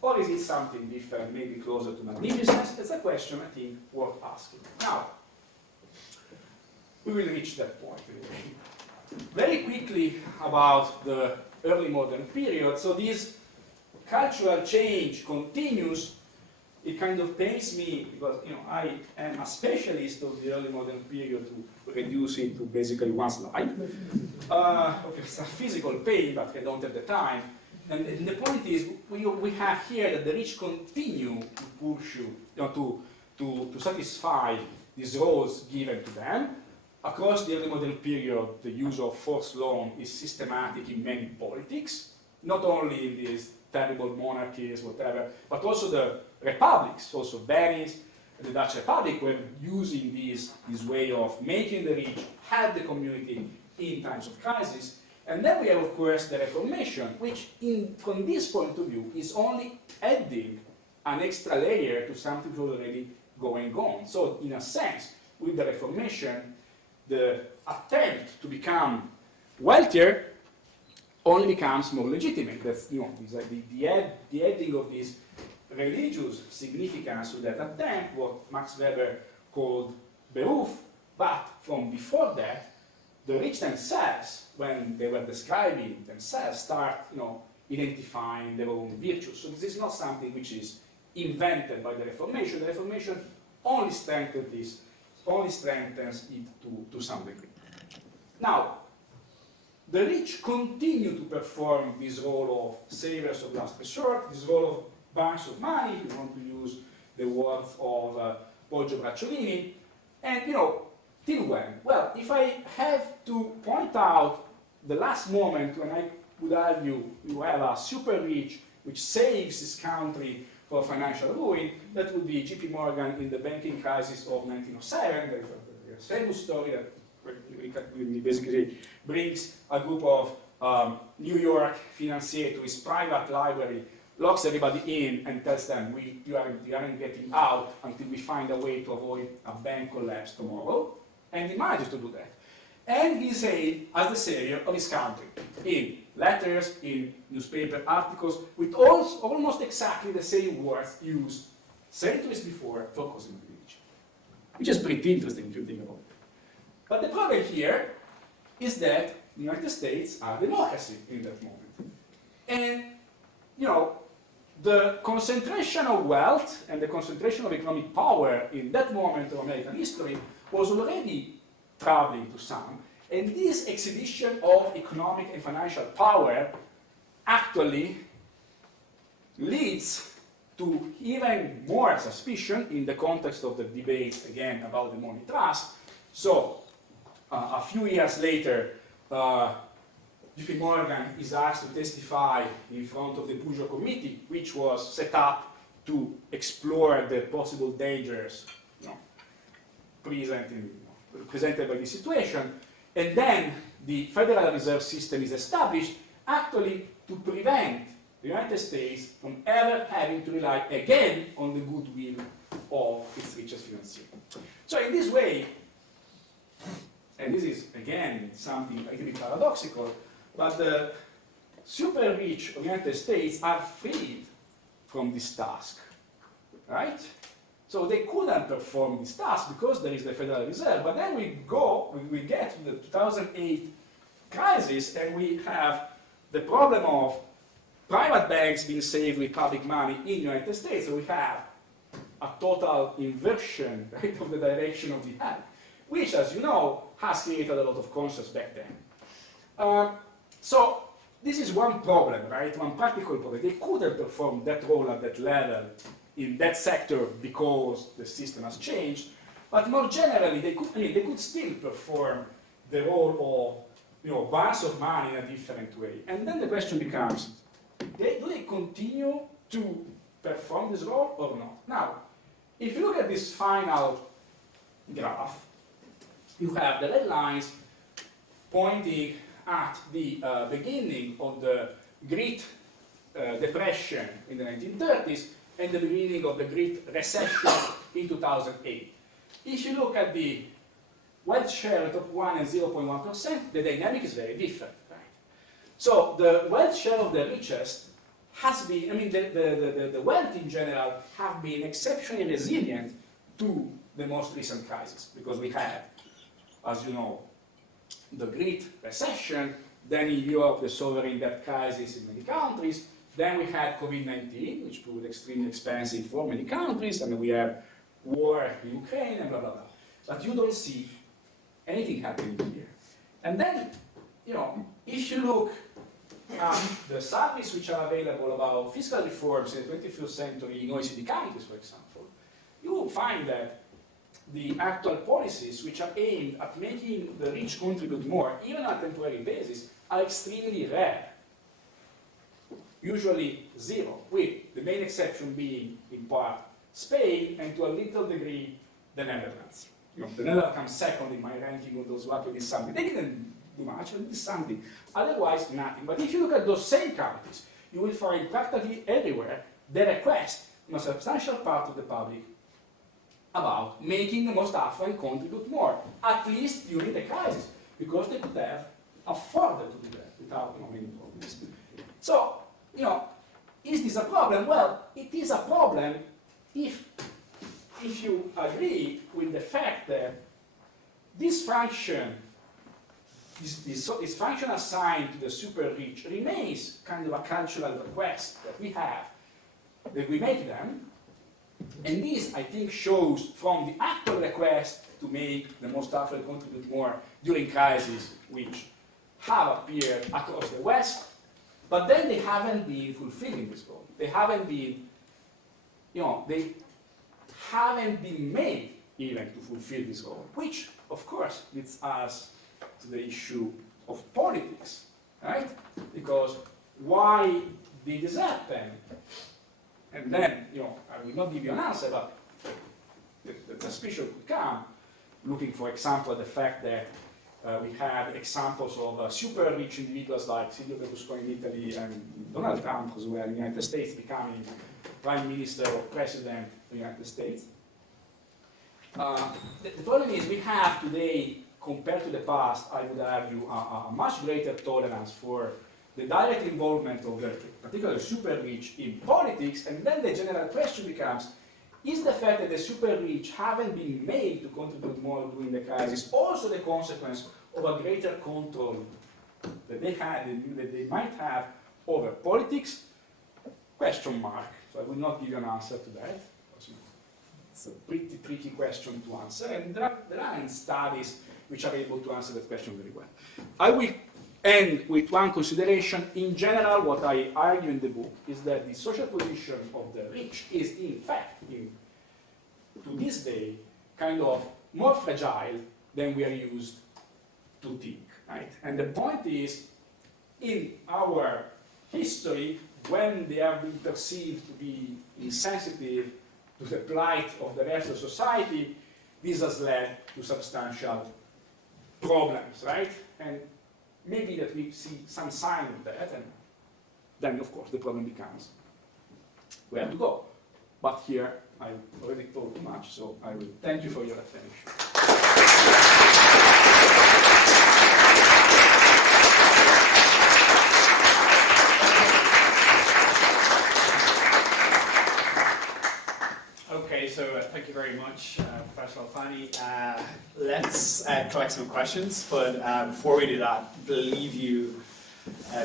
or is it something different, maybe closer to magnificence? It's a question, I think, worth asking. Now, we will reach that point. Very quickly about the early modern period. So this cultural change continues, it kind of pains me because I am a specialist of the early modern period to reduce it to basically one slide. Okay, it's a physical pain, but I don't have the time. And the point is, we have here that the rich continue to pursue, to satisfy these roles given to them. Across the early modern period, the use of forced loan is systematic in many politics, not only in these terrible monarchies, whatever, but also the republics, also Venice, the Dutch Republic, were using this way of making the rich help the community in times of crisis. And then we have, of course, the Reformation, which, from this point of view, is only adding an extra layer to something that was already going on. So, in a sense, with the Reformation, the attempt to become wealthier only becomes more legitimate. That's the adding of this religious significance to that attempt, what Max Weber called beruf. But from before that, the rich themselves, when they were describing themselves, start identifying their own virtues. So this is not something which is invented by the Reformation. The Reformation only strengthens this, only strengthens it to some degree. Now, the rich continue to perform this role of saviors of last resort, this role of banks of money, if you want to use the words of Poggio Bracciolini, and till when? Well, if I have to point out the last moment when I would argue you have a super rich which saves this country for financial ruin, that would be JP Morgan in the banking crisis of 1907. There is a famous story that basically brings a group of New York financiers to his private library, locks everybody in, and tells them, you aren't getting out until we find a way to avoid a bank collapse tomorrow. And he manages to do that. And he's hailed as the savior of his country, in letters, in newspaper articles, with almost exactly the same words used centuries before for cosmic religion. Which is pretty interesting if you think about it. But the problem here is that the United States are a democracy in that moment. And, the concentration of wealth and the concentration of economic power in that moment of American history was already troubling to some. And this exhibition of economic and financial power actually leads to even more suspicion in the context of the debate, again, about the money trust. So, a few years later, JP Morgan is asked to testify in front of the Peugeot Committee, which was set up to explore the possible dangers presented by this situation. And then the Federal Reserve System is established actually to prevent the United States from ever having to rely again on the goodwill of its richest financier. So in this way, and this is again something a little bit paradoxical, but the super rich of the United States are freed from this task, right? So they couldn't perform this task because there is the Federal Reserve. But then we get to the 2008 crisis, and we have the problem of private banks being saved with public money in the United States. So we have a total inversion, right, of the direction of the hand, which, as you know, has created a lot of concerns back then. So this is one problem, right? One practical problem. They couldn't perform that role at that level in that sector because the system has changed. But more generally, they could still perform the role of banks of money in a different way. And then the question becomes, do they continue to perform this role or not? Now, if you look at this final graph, you have the red lines pointing at the beginning of the Great Depression in the 1930s and the beginning of the Great Recession in 2008. If you look at the wealth share at 1 and 0.1%, the dynamic is very different. Right? So the wealth share of the richest has been, the wealth in general have been exceptionally resilient to the most recent crisis, because we had, as you know, the Great Recession, then in Europe the sovereign debt crisis in many countries, Then we had COVID-19, which proved extremely expensive for many countries, and we have war in Ukraine and blah, blah, blah. But you don't see anything happening here. And then, you know, if you look at the surveys which are available about fiscal reforms in the 21st century in OECD countries, for example, you will find that the actual policies which are aimed at making the rich contribute more, even on a temporary basis, are extremely rare. Usually zero, with the main exception being, in part, Spain, and to a little degree, the Netherlands. You know, the Netherlands comes second in my ranking of those who actually did something. They didn't do much, but did something. Otherwise, nothing. But if you look at those same countries, you will find practically everywhere the request from a substantial part of the public about making the most affluent contribute more, at least during the crisis, because they could have afforded to do that without many problems. So, you know, is this a problem? Well, it is a problem if you agree with the fact that this function, this function assigned to the super rich remains kind of a cultural request that we have, that we make them. And this, I think, shows from the actual request to make the most affluent contribute more during crises, which have appeared across the West, but then they haven't been fulfilling this goal. They haven't been, you know, they haven't been made even to fulfill this goal, which, of course, leads us to the issue of politics, right? Because why did this happen? And then, you know, I will not give you an answer, but the suspicion could come, looking, for example, at the fact that we had examples of super rich individuals like Silvio Berlusconi in Italy and Donald Trump, as well in the United States, becoming prime minister or president of the United States. The problem is we have today, compared to the past, I would argue, a much greater tolerance for the direct involvement of the particularly super rich in politics, and then the general question becomes, is the fact that the super rich haven't been made to contribute more during the crisis also the consequence of a greater control that they might have over politics? Question mark. So I will not give you an answer to that. It's a pretty tricky question to answer, and there are studies which are able to answer that question very well. I will end with one consideration. In general, what I argue in the book is that the social position of the rich is, in fact, to this day, kind of more fragile than we are used to think, right? And the point is, in our history, when they have been perceived to be insensitive to the plight of the rest of society, this has led to substantial problems, right? And maybe that we see some sign of that, and then, of course, the problem becomes where to go. But here, I've already told too much, so I will thank you for your attention. Okay, so thank you very much, Professor Alfani. Let's collect some questions, but before we do that, believe you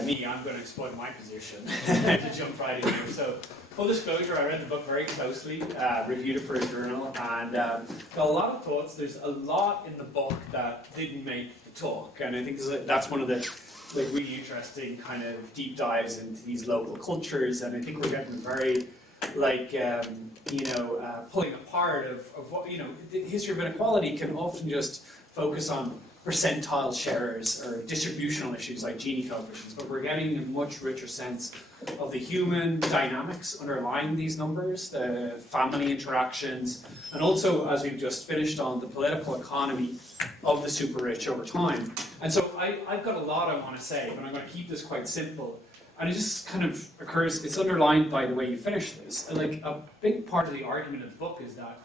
me, I'm going to exploit my position to jump right in here. So, full disclosure, I read the book very closely, reviewed it for a journal, and got a lot of thoughts. There's a lot in the book that didn't make the talk, and I think that's one of the really interesting kind of deep dives into these local cultures, and I think we're getting very pulling apart of what, the history of inequality can often just focus on percentile sharers or distributional issues like Gini coefficients, but we're getting a much richer sense of the human dynamics underlying these numbers, the family interactions, and also, as we've just finished on, the political economy of the super rich over time. And so I've got a lot I want to say, but I'm going to keep this quite simple. And it just kind of occurs, it's underlined by the way you finish this. Like, a big part of the argument of the book is that,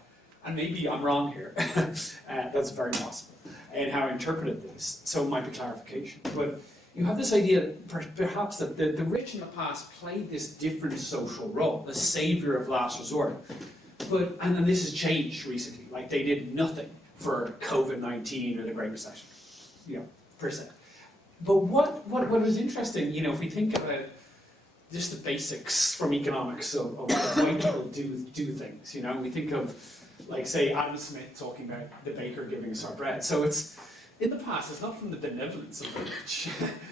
and maybe I'm wrong here, that's very possible, in how I interpreted this, so it might be clarification. But you have this idea that perhaps that the rich in the past played this different social role, the savior of last resort. And this has changed recently, like they did nothing for COVID-19 or the Great Recession, per se. But what was interesting, if we think about just the basics from economics of why people do things. You know, we think of, like, say, Adam Smith talking about the baker giving us our bread. So it's, in the past, it's not from the benevolence of the rich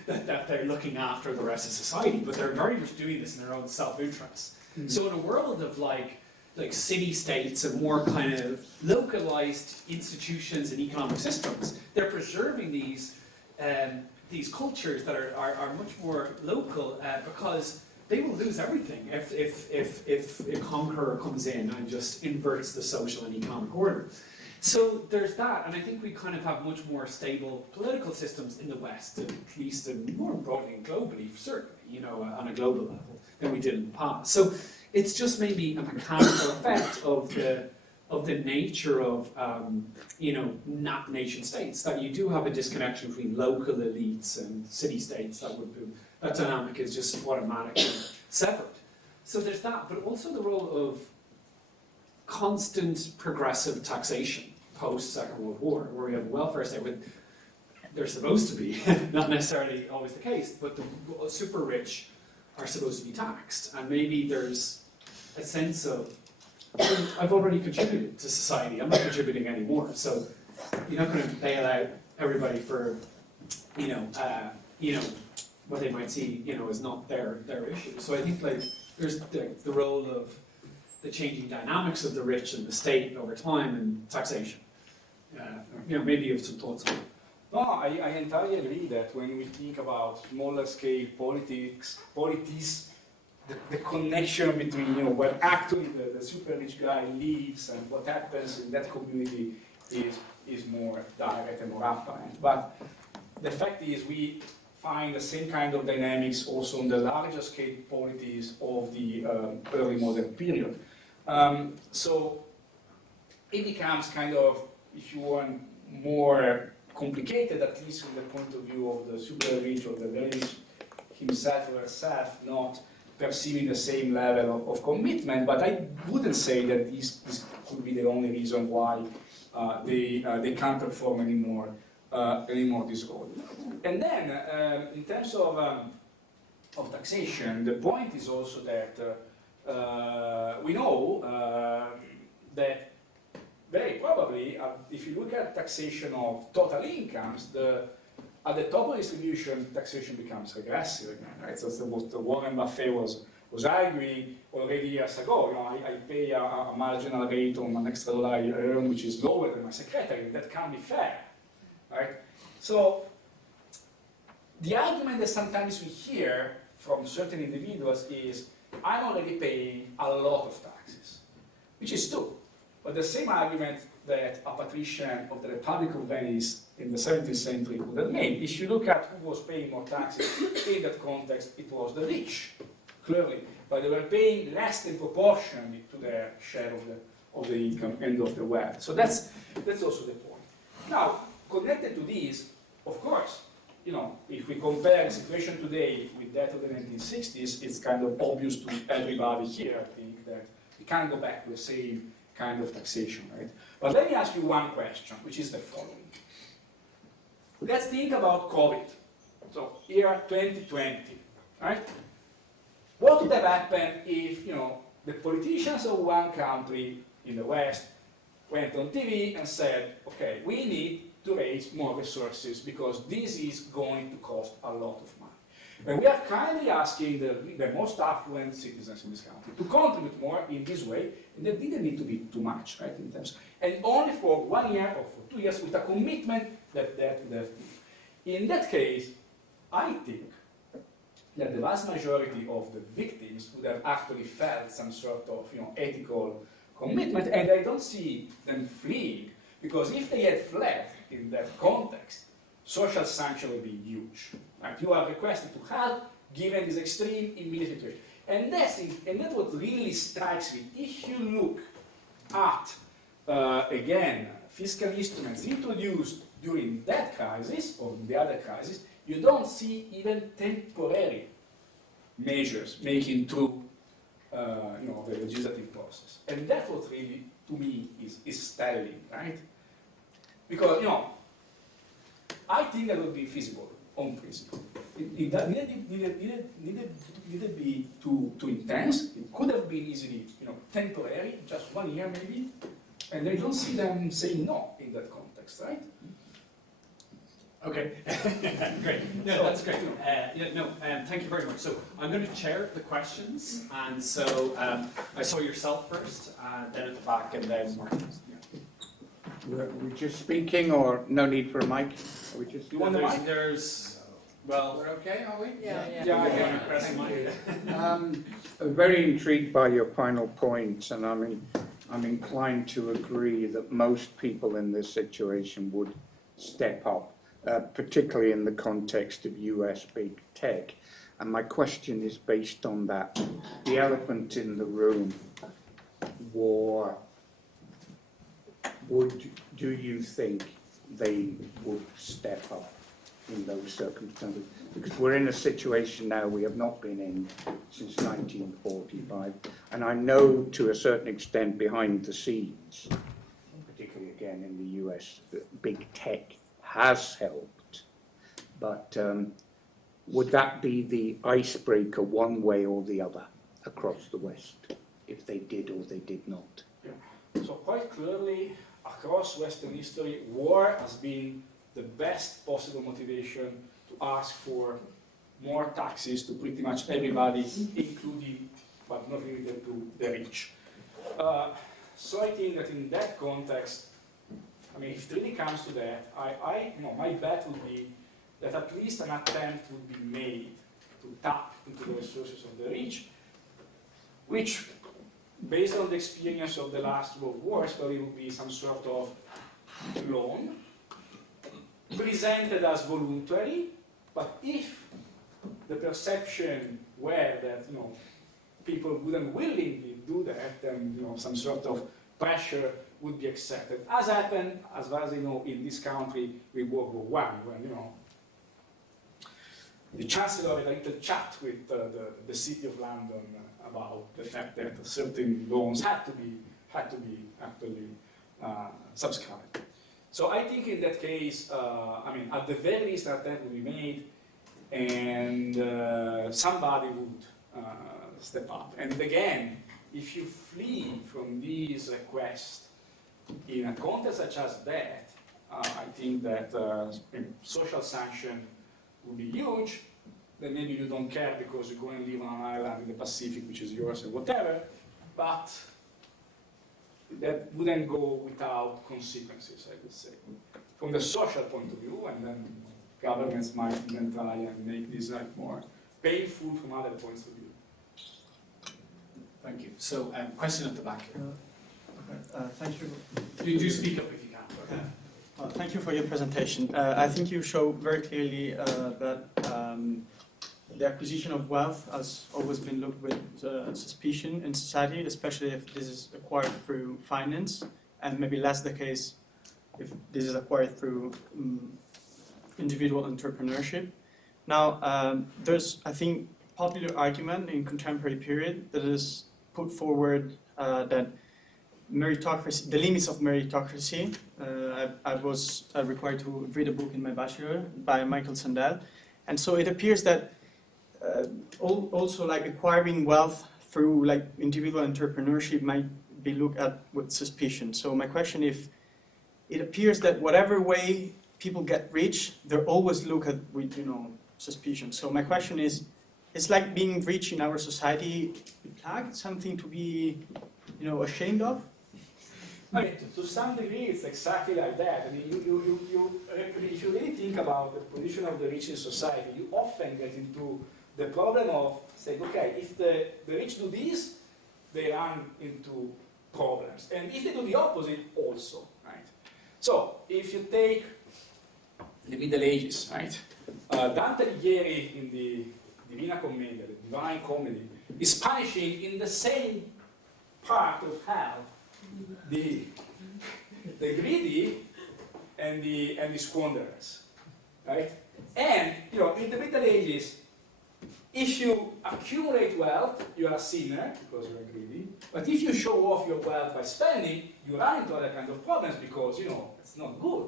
that they're looking after the rest of society, but they're very much doing this in their own self-interest. Mm-hmm. So in a world of like city-states and more kind of localized institutions and economic systems, they're preserving these cultures that are much more local because they will lose everything if a conqueror comes in and just inverts the social and economic order. So there's that, and I think we kind of have much more stable political systems in the West, at least and more broadly and globally, certainly, you know, on a global level, than we did in the past. So it's just maybe a mechanical effect of the nature of, you know, not nation states, that you do have a disconnection between local elites and city-states. That dynamic is just automatically severed. So there's that, but also the role of constant progressive taxation post-Second World War, where we have a welfare state with, they're supposed to be, not necessarily always the case, but the super rich are supposed to be taxed. And maybe there's a sense of, I've already contributed to society, I'm not contributing anymore, so you're not going to bail out everybody for, you know, what they might see, you know, is not their issue. So I think, like, there's the role of the changing dynamics of the rich and the state over time and taxation. You know, maybe you have some thoughts on it. No, I entirely agree that when we think about smaller scale polities, the connection between, you know, where actually the super rich guy lives and what happens in that community is more direct and more apparent. But the fact is, we find the same kind of dynamics also on the larger scale polities of the early modern period. So it becomes kind of, if you want, more complicated, at least from the point of view of the super rich or the very rich himself or herself, not perceiving the same level of commitment. But I wouldn't say that this could be the only reason why they can't perform anymore this role. And then, in terms of taxation, the point is also that we know that very probably, if you look at taxation of total incomes, at the top of distribution, taxation becomes regressive again, right? So that's what Warren Buffett was arguing already years ago. You know, I pay a marginal rate on an extra dollar I earn, which is lower than my secretary. That can't be fair, right? So the argument that sometimes we hear from certain individuals is, I'm already paying a lot of taxes, which is true. But the same argument that a patrician of the Republic of Venice in the 17th century would have made. If you look at who was paying more taxes in that context, it was the rich, clearly. But they were paying less than proportionally to their share of the income and of the wealth. So that's also the point. Now, connected to this, of course, you know, if we compare the situation today with that of the 1960s, it's kind of obvious to everybody here, I think, that we can't go back to the same kind of taxation, right? But let me ask you one question, which is the following. Let's think about COVID. So, year 2020, right? What would have happened if, you know, the politicians of one country in the West went on TV and said, okay, we need to raise more resources because this is going to cost a lot of money. And we are kindly asking the most affluent citizens in this country to contribute more in this way, and that didn't need to be too much, right, in terms, and only for 1 year or for 2 years with a commitment that in that case, I think that the vast majority of the victims would have actually felt some sort of, you know, ethical commitment, and I don't see them fleeing, because if they had fled in that context, social sanction would be huge. Right? You are requested to help given this extreme immediate situation. And that's what really strikes me. If you look at, again, fiscal instruments introduced during that crisis or the other crisis, you don't see even temporary measures making through you know, the legislative process. And that's what really, to me, is styling, right? Because, you know, I think that would be feasible on principle. It needed be too intense. It could have been easily, temporary, just 1 year maybe, and I don't see them saying no in that context, right? Okay, great. No, So, that's great. Thank you very much. So I'm going to chair the questions, and so I saw yourself first, then at the back, and then Martin. We're just speaking, or no need for a mic? Are we just? You want the mic? Well, We're okay, are we? Yeah. Press the mic. I'm very intrigued by your final points, and I'm inclined to agree that most people in this situation would step up, particularly in the context of US big tech. And my question is based on that. The elephant in the room, war. Do you think they would step up in those circumstances? Because we're in a situation now we have not been in since 1945, and I know to a certain extent behind the scenes, particularly again in the US, that big tech has helped, but would that be the icebreaker one way or the other across the West, if they did or they did not? Yeah. So quite clearly, across Western history, war has been the best possible motivation to ask for more taxes to pretty much everybody, including, but not limited to, the rich. So I think that in that context, if it really comes to that, my bet would be that at least an attempt would be made to tap into the resources of the rich, which, based on the experience of the last world wars, probably would be some sort of loan, presented as voluntary, but if the perception were that people wouldn't willingly do that, then some sort of pressure would be accepted. As happened, as far as I know, in this country with World War I, when the Chancellor had a little chat with the City of London about the fact that certain loans had to be actually subscribed. So I think in that case, at the very least, that would be made, and somebody would step up. And again, if you flee from these requests in a context such as that, I think that social sanction would be huge. Then maybe you don't care because you go and live on an island in the Pacific, which is yours and whatever, but that wouldn't go without consequences, I would say, from the social point of view, and then governments might then try and make this more painful from other points of view. Thank you. So, question at the back here. Thank you. You do speak up if you can. Thank you for your presentation. I think you show very clearly that the acquisition of wealth has always been looked with suspicion in society, especially if this is acquired through finance, and maybe less the case if this is acquired through individual entrepreneurship. Now, there's, I think, popular argument in contemporary period that is put forward that meritocracy, the limits of meritocracy. I was required to read a book in my bachelor by Michael Sandel, and so it appears that also like acquiring wealth through like individual entrepreneurship might be looked at with suspicion. So my question is, it appears that whatever way people get rich, they're always looked at with suspicion. So my question is, it's like being rich in our society, something to be ashamed of? To some degree, it's exactly like that. If you really think about the position of the rich in society, you often get into the problem of saying, okay, if the rich do this, they run into problems. And if they do the opposite, also, right? So, if you take the Middle Ages, right? Dante Alighieri in the Divina Commedia, the Divine Comedy, is punishing in the same part of hell the greedy and the squanderers, right? And in the Middle Ages, if you accumulate wealth, you are a sinner because you are greedy. But if you show off your wealth by spending, you run into other kinds of problems because it's not good.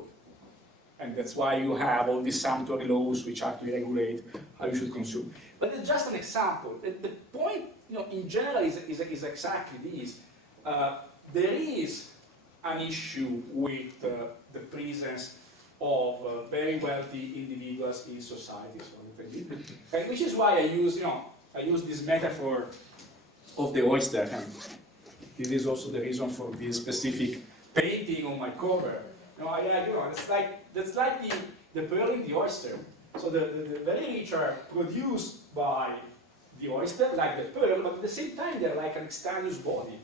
And that's why you have all these sumptuary laws which actually regulate how you should consume. But it's just an example. The point, in general is exactly this. There is an issue with the presence of very wealthy individuals in societies, and which is why I use this metaphor of the oyster. And this is also the reason for this specific painting on my cover. That's like the pearl in the oyster. So the very rich are produced by the oyster, like the pearl, but at the same time they're like an extraneous body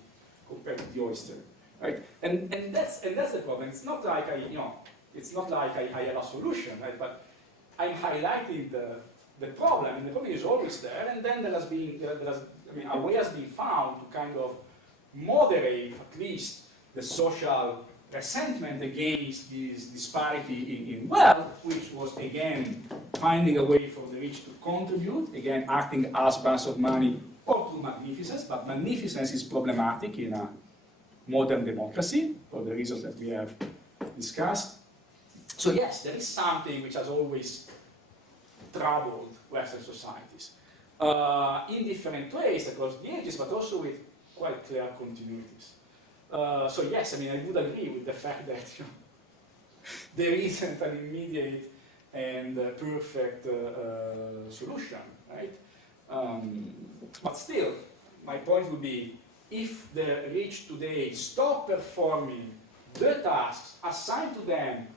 compared to the oyster, right? And that's the problem. It's not like I have a solution, right? But I'm highlighting the problem, and the problem is always there. And then a way has been found to kind of moderate at least the social resentment against this disparity in wealth, which was again finding a way for the rich to contribute, again acting as banks of money or to magnificence, but magnificence is problematic in a modern democracy for the reasons that we have discussed. So yes, there is something which has always troubled Western societies in different ways across the ages, but also with quite clear continuities. So yes, I would agree with the fact that there isn't an immediate and perfect solution, right? But still, my point would be, if the rich today stop performing the tasks assigned to them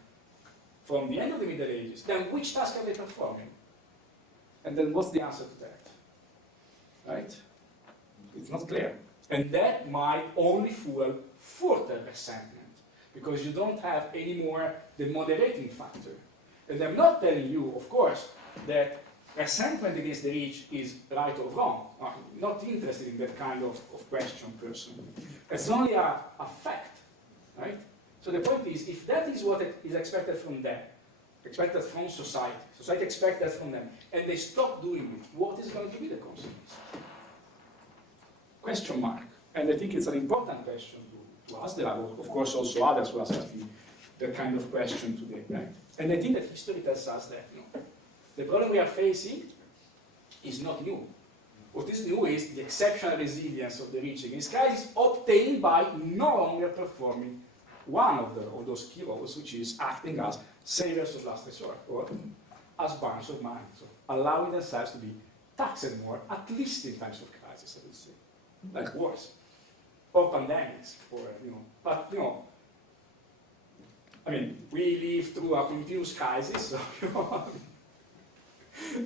from the end of the Middle Ages, then which task are they performing? And then what's the answer to that? Right? It's not clear. And that might only fuel further resentment, because you don't have anymore the moderating factor. And I'm not telling you, of course, that resentment against the rich is right or wrong. I'm not interested in that kind of question personally. It's only a fact, right? So the point is, if that is what is expected from them, expected from society, society expects that from them, and they stop doing it, what is going to be the consequence? Question mark. And I think it's an important question to ask. There are, of course, also others who ask that kind of question today, right? And I think that history tells us that the problem we are facing is not new. What is new is the exceptional resilience of the rich against crisis obtained by no longer performing one of those key roles, which is acting as saviors of last resort, or as banks of money, so allowing themselves to be taxed more, at least in times of crisis, I would say, like wars or pandemics, or but we live through a continuous crisis, so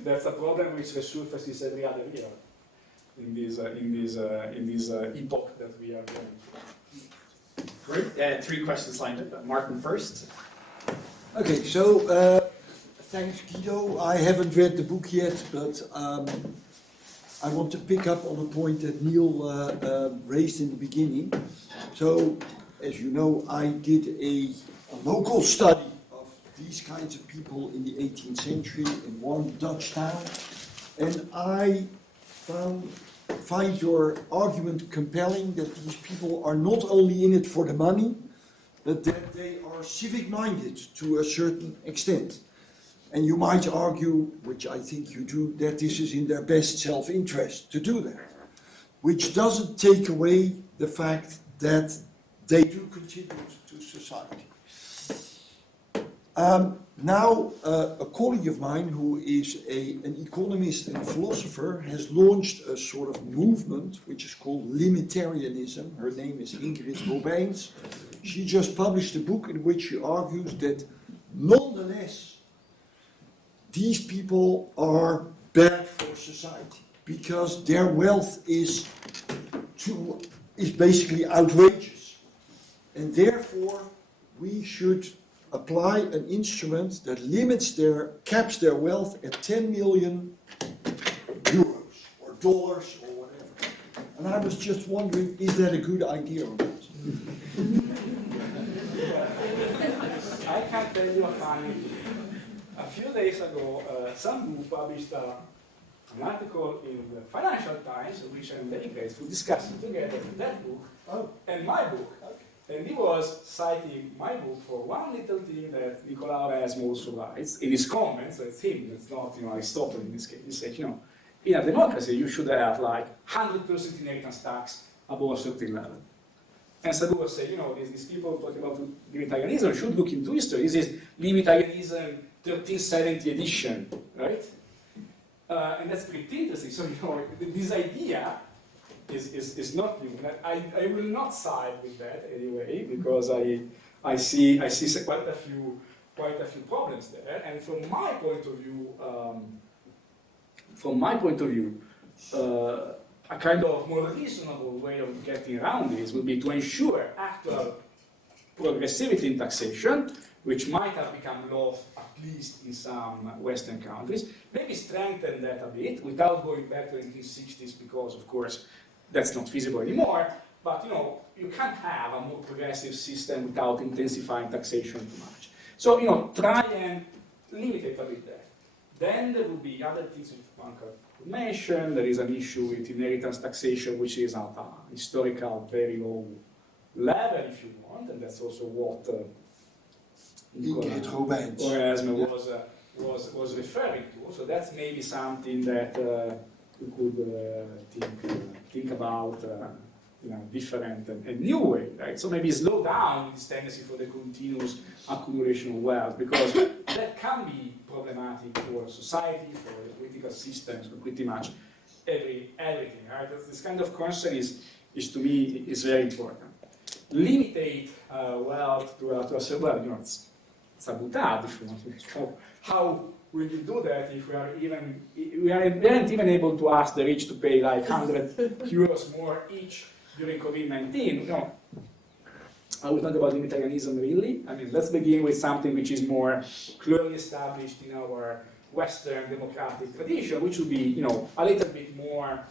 that's a problem which resurfaces every other year in this epoch that we are going through. Great. 3 questions lined up. Martin first. Okay, so thanks, Guido. I haven't read the book yet, but I want to pick up on a point that Neil raised in the beginning. So, as you know, I did a local study of these kinds of people in the 18th century in one Dutch town, and I find your argument compelling that these people are not only in it for the money, but that they are civic-minded to a certain extent. And you might argue, which I think you do, that this is in their best self-interest to do that, which doesn't take away the fact that they do contribute to society. Now, a colleague of mine who is an economist and philosopher has launched a sort of movement which is called limitarianism. Her name is Ingrid Robijns. She just published a book in which she argues that nonetheless these people are bad for society because their wealth is basically outrageous, and therefore we should apply an instrument that caps their wealth at 10 million euros or dollars or whatever. And I was just wondering, is that a good idea or not? I can tell you a funny thing. A few days ago, some group published an article in the Financial Times, which I'm very grateful, discussing together that book and my book. And he was citing my book for one little thing that Nicolau Erasmus also writes in his comments. So it's him, it's not Aristotle in this case. He said, in a democracy you should have like 100% inheritance tax above a certain level. And Sadhu was saying, these people talking about libertarianism should look into history. This is libertarianism 1370 edition, right? And that's pretty interesting. So this idea is not new. I will not side with that anyway, because I see quite a few problems there. And from my point of view, a kind of more reasonable way of getting around this would be to ensure actual progressivity in taxation, which might have become law at least in some Western countries, maybe strengthen that a bit without going back to the 1960s, because of course that's not feasible anymore. But you can't have a more progressive system without intensifying taxation too much. So try and limit it a bit there. Then there will be other things which one could mention. There is an issue with inheritance taxation, which is at a historical very low level, if you want, and that's also what Erasmus was referring to. So that's maybe something that we could think about in a different and new way, right? So maybe slow down this tendency for the continuous accumulation of wealth, because that can be problematic for society, for the political systems, for pretty much everything, right? This kind of concern is to me is very important. Limitate wealth to a certain level, it's a boutade if you want to know. How will you do that if we aren't even able to ask the rich to pay like 100 euros more each during COVID-19? I will talk about libertarianism really. I mean, let's begin with something which is more clearly established in our Western democratic tradition, which would be, a little bit more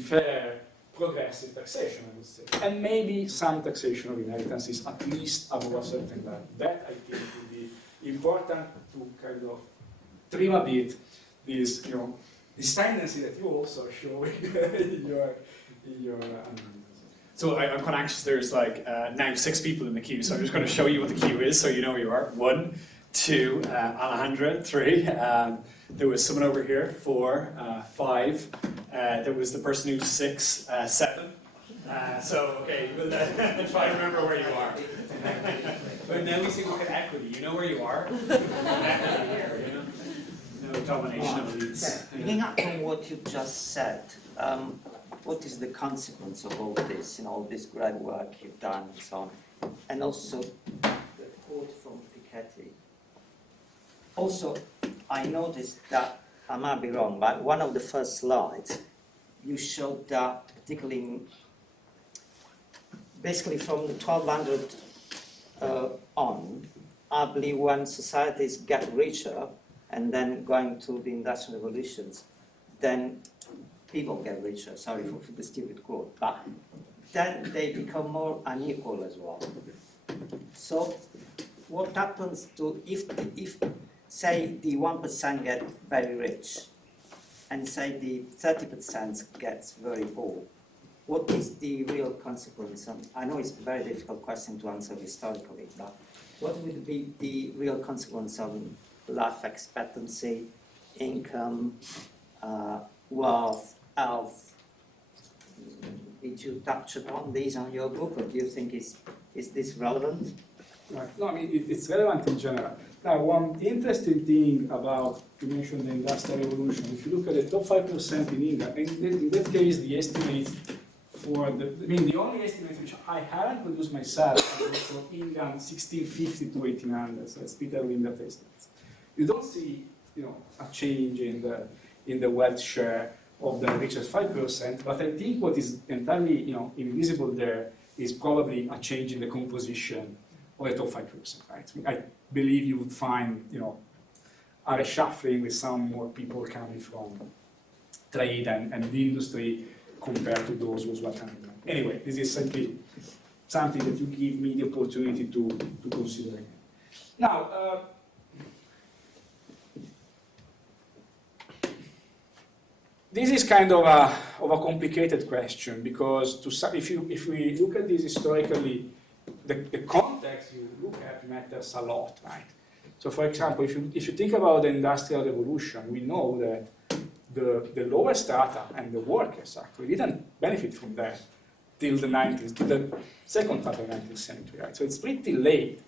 fair, progressive taxation, I would say. And maybe some taxation of inheritances, at least above a certain level. That, I think, would be important to kind of trim a bit this, this tendency that you also show in your So I'm quite anxious. There's now 6 people in the queue, so I'm just going to show you what the queue is so you know where you are. 1, 2, Alejandra, 3. There was someone over here, 4, 5. There was the person who's 6, 7. So, okay, we'll try to remember where you are. But now we see look at equity. You know where you are? Equity here, No domination of elites. Picking up on what you just said, what is the consequence of all this, all this great work you've done and so on? And also the quote from Piketty. Also, I noticed that, I might be wrong, but one of the first slides, you showed that particularly basically from the 1200 on, I believe when societies get richer and then going to the industrial revolutions, then people get richer, sorry for the stupid quote, but then they become more unequal as well. So what happens to, if say the 1% get very rich, and say the 30% gets very poor, what is the real consequence? And I know it's a very difficult question to answer historically, but what would be the real consequence on life expectancy, income, wealth, health? Did you touch upon these on your book, or do you think is this relevant? Right. No, I mean, it's relevant in general. Now, one interesting thing about, you mentioned the Industrial Revolution, if you look at the top 5% in England, in that case, the estimates for the only estimate which I haven't produced myself is for England 1650 to 1800, so it's Peter Lindert estimates. You don't see, a change in the wealth share of the richest 5%, but I think what is entirely, invisible there is probably a change in the composition of the top 5%, right? I believe you would find, a reshuffling with some more people coming from trade and the industry compared to those who are coming. Anyway, this is simply something that you give me the opportunity to consider. Now, this is kind of a complicated question, because if we look at this historically, the context you look at matters a lot, right? So for example, if you think about the Industrial Revolution, we know that the lower strata and the workers actually didn't benefit from that till the second part of the 19th century, right? So it's pretty late.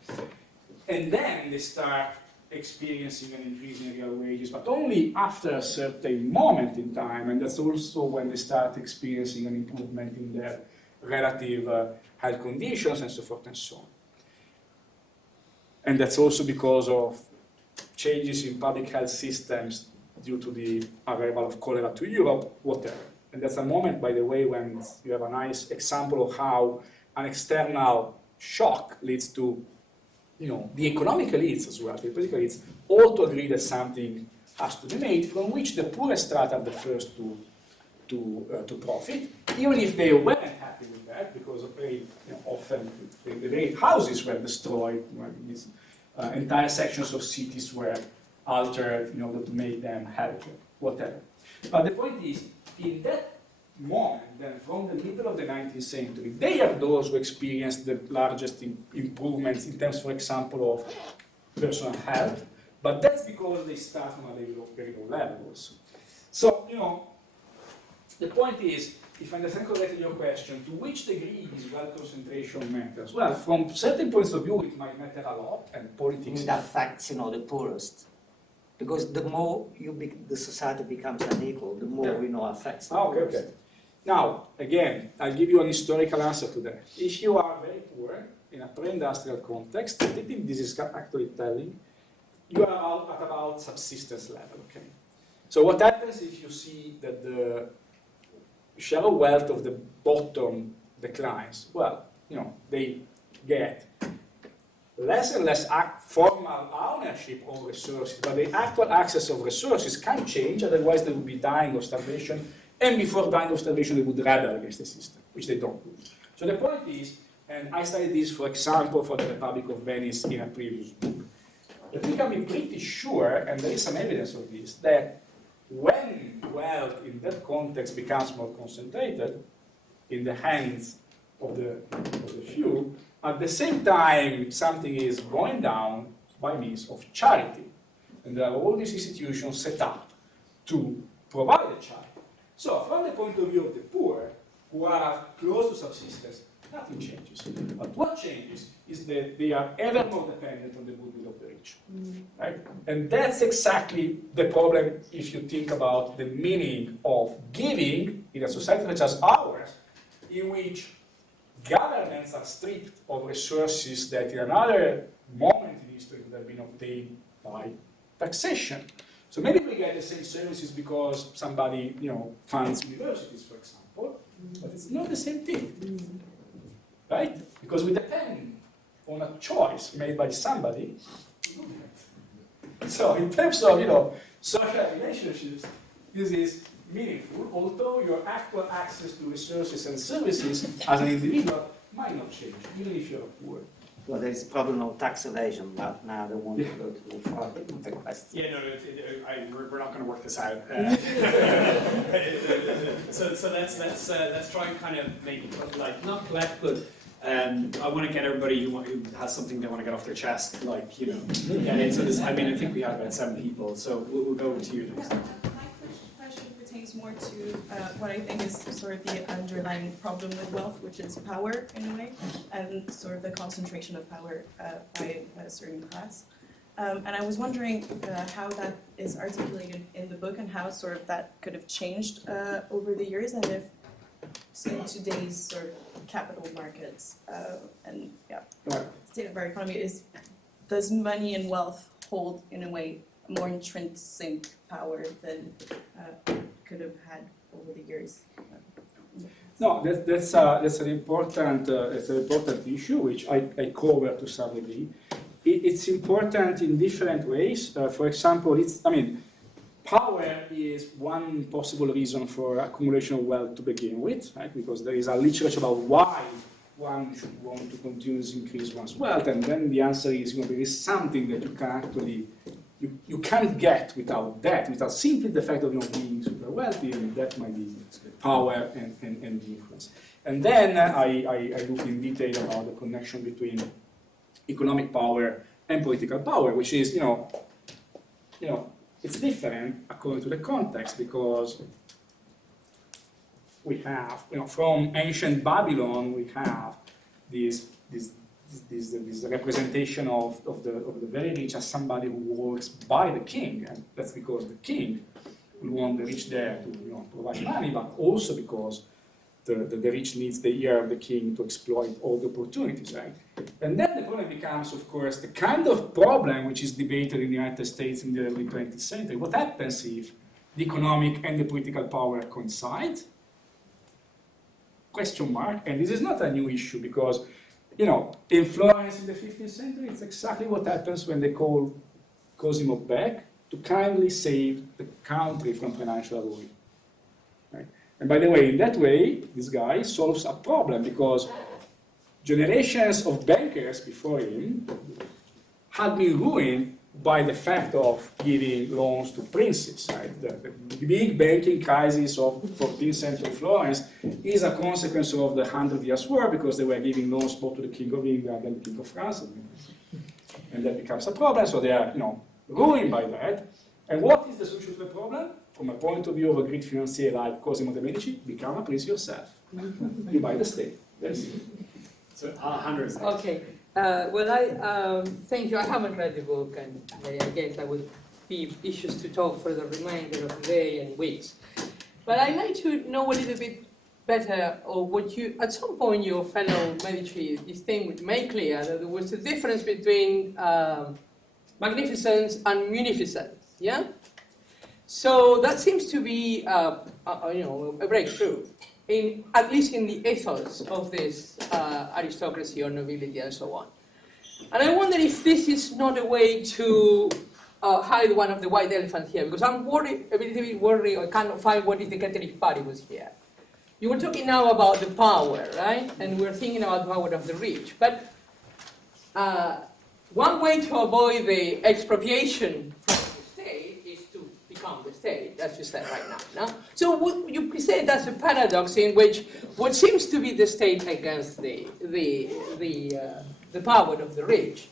And then they start experiencing an increase in real wages, but only after a certain moment in time, and that's also when they start experiencing an improvement in their relative health conditions and so forth and so on. And that's also because of changes in public health systems due to the arrival of cholera to Europe, whatever. And that's a moment, by the way, when you have a nice example of how an external shock leads to, the economic elites as well, the political elites, all to agree that something has to be made, from which the poorest strata are the first to profit, even if they weren't happy with that, because often the very houses were destroyed, these entire sections of cities were altered in order to make them healthier, whatever. But the point is, in that moment, then from the middle of the 19th century, they are those who experienced the largest improvements in terms, for example, of personal health, but that's because they start from a very low level also. So, the point is, if I understand correctly your question, to which degree is wealth concentration matters? Well, from certain points of view, it might matter a lot, and politics. It affects, the poorest, because the more the society becomes unequal, the more affects the poorest. Okay. Now, again, I'll give you an historical answer to that. If you are very poor in a pre-industrial context, I think this is actually telling, you are at about subsistence level. Okay. So what happens if you see that the share of wealth of the bottom declines? Well, they get less and less formal ownership of resources, but the actual access of resources can change, otherwise they would be dying of starvation, and before dying of starvation they would rebel against the system, which they don't do. So the point is, and I studied this, for example, for the Republic of Venice in a previous book, that we can be pretty sure, and there is some evidence of this, that when wealth in that context becomes more concentrated in the hands of the few, at the same time something is going down by means of charity. And there are all these institutions set up to provide the charity. So from the point of view of the poor, who are close to subsistence, nothing changes. But what changes is that they are ever more dependent on the goodwill of the rich. Right? And that's exactly the problem if you think about the meaning of giving in a society such as ours, in which governments are stripped of resources that in another moment in history would have been obtained by taxation. So maybe we get the same services because somebody, funds universities, for example, but it's not the same thing. Right? Because we depend on a choice made by somebody. So in terms of, social relationships, this is meaningful, although your actual access to resources and services as an individual might not change, even if you're poor. Well, there is a problem of tax evasion, but now I don't want to go too far with the question. Yeah, no, we're not going to work this out. So let's try and kind of make not collect, but I want to get everybody who has something they want to get off their chest, get into this. I think we have about 7 people, so we'll go to you next. My question pertains more to what I think is sort of the underlying problem with wealth, which is power in a way, and sort of the concentration of power by a certain class. And I was wondering how that is articulated in the book and how sort of that could have changed over the years, and if in today's sort of capital markets and state of our economy does money and wealth hold in a way more intrinsic power than could have had over the years? No, that's an important issue which I cover to some degree. It's important in different ways. For example, power is one possible reason for accumulation of wealth to begin with, right? Because there is a literature about why one should want to continuously increase one's wealth, and then the answer is, there is something that you can actually, you can't get without that, without simply the fact of being super wealthy, and that might be power and influence. And then I look in detail about the connection between economic power and political power, which is, it's different according to the context, because we have, from ancient Babylon, we have this representation of the very rich as somebody who works by the king, and that's because the king will want the rich there to provide money, but also because the rich needs the ear of the king to exploit all the opportunities, right? And then the problem becomes, of course, the kind of problem which is debated in the United States in the early 20th century. What happens if the economic and the political power coincide? Question mark. And this is not a new issue, because, in Florence in the 15th century, it's exactly what happens when they call Cosimo back to kindly save the country from financial ruin. Right? And by the way, in that way, this guy solves a problem, because generations of bankers before him had been ruined by the fact of giving loans to princes. Right? The big banking crisis of 14th century Florence is a consequence of the 100 Years' War, because they were giving loans both to the King of England and the King of France. And that becomes a problem, so they are ruined by that. And what is the solution to the problem? From a point of view of a great financier like Cosimo de' Medici, become a prince yourself. You buy the state. That's it. So Alejandro is next. Okay. Well, thank you. I haven't read the book, and I guess there would be issues to talk for the remainder of the day and weeks. But I'd like to know a little bit better, or what you, at some point, your fellow Medici made clear that there was a difference between magnificence and munificence. Yeah. So that seems to be, a breakthrough, at least in the ethos of this aristocracy or nobility and so on. And I wonder if this is not a way to hide one of the white elephants here, because I'm worried, a little bit worried, I cannot find what if the Catholic party was here. You were talking now about the power, right? And we're thinking about the power of the rich. But one way to avoid the expropriation from the state is to become the state, as you said right now. So what you present as a paradox in which what seems to be the state against the power of the rich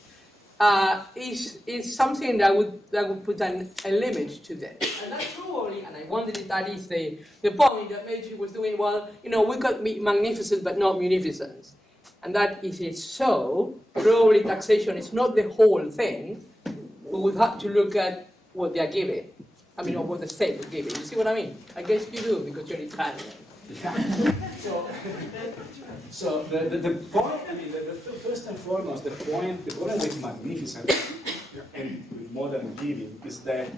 is something that would put a limit to that. And that's probably, and I wonder if that is the point that Medici was doing. Well, we could be magnificent but not munificence. And that if it's so, probably taxation is not the whole thing. We would have to look at what they are giving. Or what the state would give. You see what I mean? I guess you do, because you're Italian. Yeah. So the point, first and foremost, the problem with magnificence and with modern giving is that,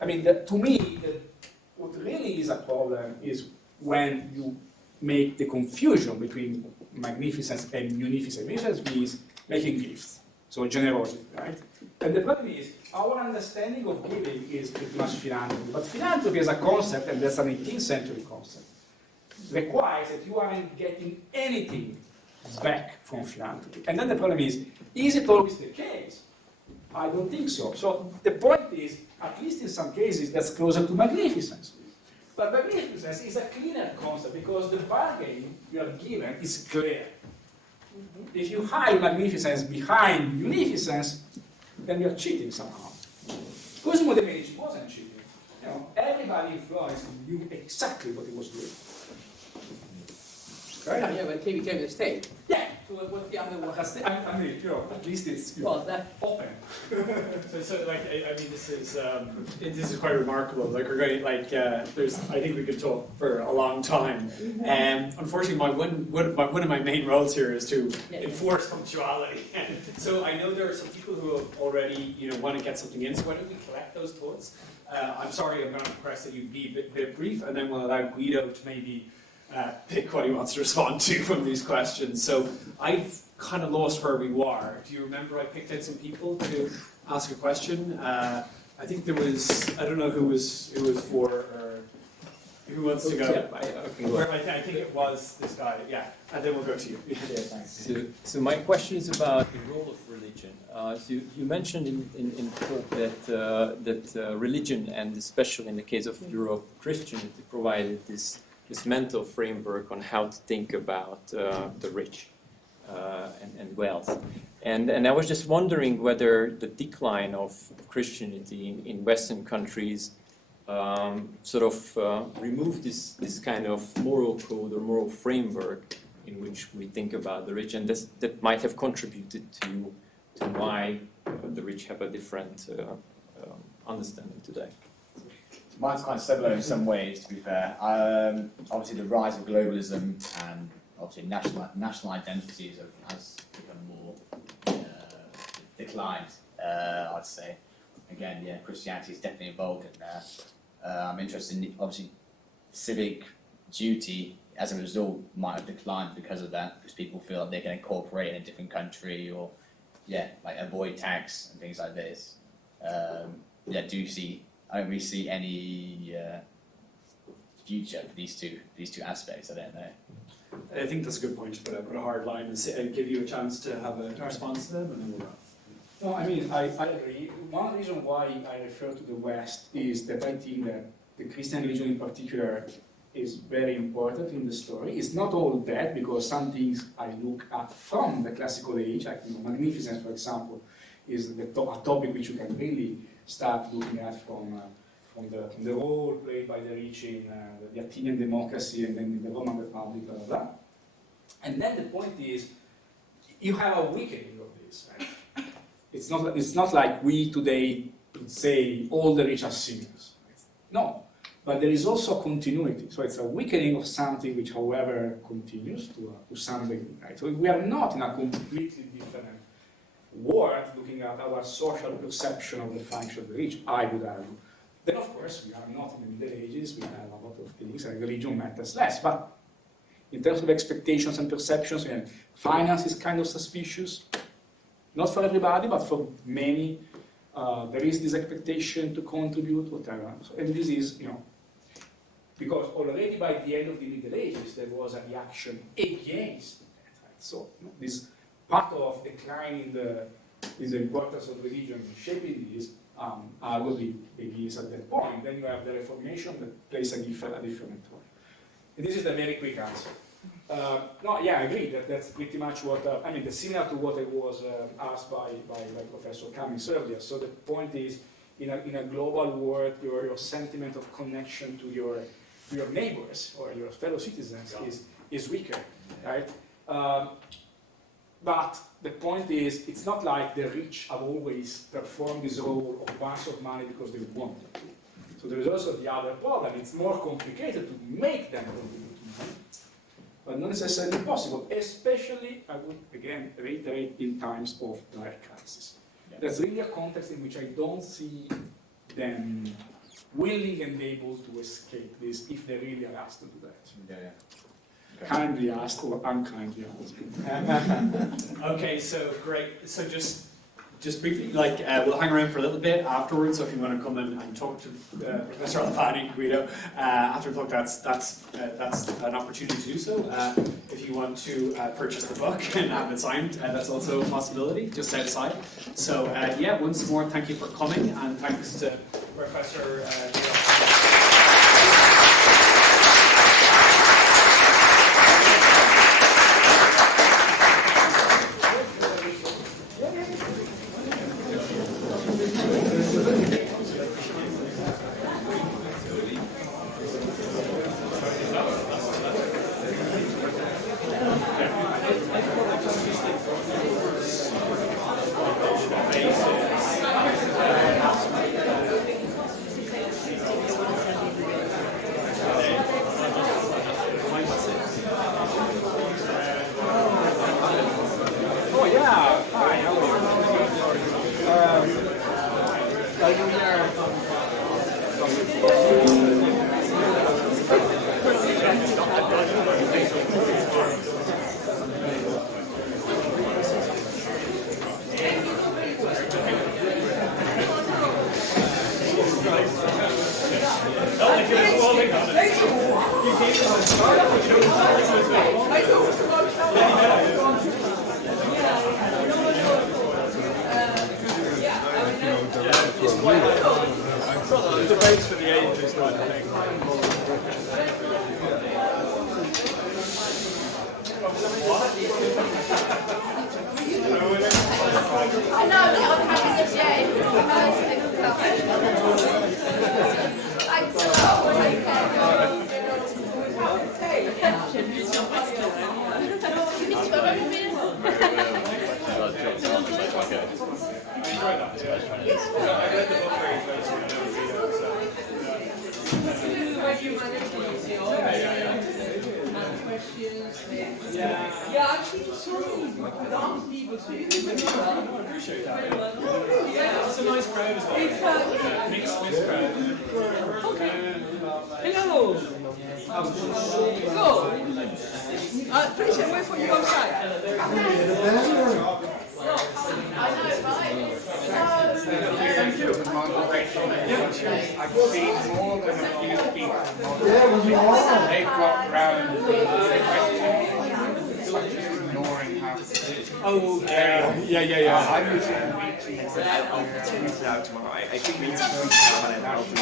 to me, what really is a problem is when you make the confusion between magnificence and munificence. Magnificence means making gifts, so generosity, right? And the problem is, our understanding of giving is pretty much philanthropy. But philanthropy as a concept, and that's an 18th century concept, requires that you aren't getting anything back from philanthropy. And then the problem is it always the case? I don't think so. So the point is, at least in some cases, that's closer to magnificence. But magnificence is a cleaner concept, because the bargain you are given is clear. If you hide magnificence behind munificence, then you're cheating somehow. Cosimo de' Medici wasn't cheating. Everybody in Florence knew exactly what he was doing. Right? Yeah, but he became the state. Yeah. So what's the other one? At least it's open. This is quite remarkable. I think we could talk for a long time. Unfortunately, one of my main roles here is to enforce punctuality. So I know there are some people who have already, want to get something in. So why don't we collect those thoughts? I'm sorry, I'm going to request that you be a bit brief, and then we'll allow Guido to maybe pick what he wants to respond to from these questions. So I've kind of lost where we were. Do you remember I picked out some people to ask a question? I think there was, I don't know who was for, or who wants to go? Yeah, I think it was this guy, yeah. And then we'll go to you. Yeah, thanks. So my question is about the role of religion. So you mentioned in the talk that religion, and especially in the case of Europe, Christianity, provided this mental framework on how to think about the rich and wealth. And I was just wondering whether the decline of Christianity in Western countries sort of removed this kind of moral code or moral framework in which we think about the rich, and that might have contributed to why the rich have a different understanding today. Mine's quite similar in some ways, to be fair. Obviously, the rise of globalism and obviously national identities has become more declined, I'd say. Again, yeah, Christianity is definitely involved in there. I'm interested in, obviously, civic duty, as a result, might have declined because of that, because people feel like they can incorporate in a different country or, yeah, like avoid tax and things like this. Yeah, I don't really see any future for these two aspects. I don't know. I think that's a good point to put a hard line and give you a chance to have a response to them, and then we'll wrap. No, I mean, I agree. One reason why I refer to the West is that I think that the Christian religion in particular is very important in the story. It's not all bad, because some things I look at from the classical age, like magnificence, for example, is a topic which you can really start looking at from the role played by the rich in the Athenian democracy and then in the Roman Republic, blah, blah, blah. And then the point is, you have a weakening of this, right? It's not like we today say all the rich are sinners. No, but there is also continuity. So it's a weakening of something which, however, continues to some degree. Right? So we are not in a completely different world looking at our social perception of the function of the rich, I would argue. Then, of course, we are not in the Middle Ages. We have a lot of things, and religion matters less. But in terms of expectations and perceptions, finance is kind of suspicious. Not for everybody, but for many, there is this expectation to contribute, whatever. So, and this is, because already by the end of the Middle Ages, there was a reaction against that. Right? So this part of decline in the importance of religion in shaping this arguably begins at that point. Then you have the Reformation that plays a different role. And this is the very quick answer. No, yeah, I agree. That's pretty much what, similar to what I was asked by Professor Cummings earlier. So the point is, in a global world, your sentiment of connection to your neighbors or your fellow citizens is weaker, right? But the point is, it's not like the rich have always performed this role of bunch of money because they wanted to. So there is also the other problem. It's more complicated to make them contribute money, but not necessarily possible, especially, I would again reiterate, in times of direct crisis. Yeah. That's really a context in which I don't see them willing and able to escape this if they really are asked to do that. Yeah. Okay. Kindly asked or unkindly asked. Okay, so great. So just briefly, we'll hang around for a little bit afterwards. So if you want to come in and talk to Professor Alfani, Guido, after the talk, that's an opportunity to do so. If you want to purchase the book and have it signed, that's also a possibility, just outside. So yeah, once more, thank you for coming, and thanks to Professor Guido Alfani. Debates for the ages, I think. know that I'm having a day. Thanks a lot. Take care. Yeah, actually, with armed people too. Appreciate that. It's a nice crowd as well. Mixed crowd. Hello. Go. Please, wait for you outside. Thank you. I've seen more than a few people. They've got round ignoring half. Oh, yeah. I was in a meeting. I'll tweet it out tomorrow. I think we need to tweet it out and I'll do it.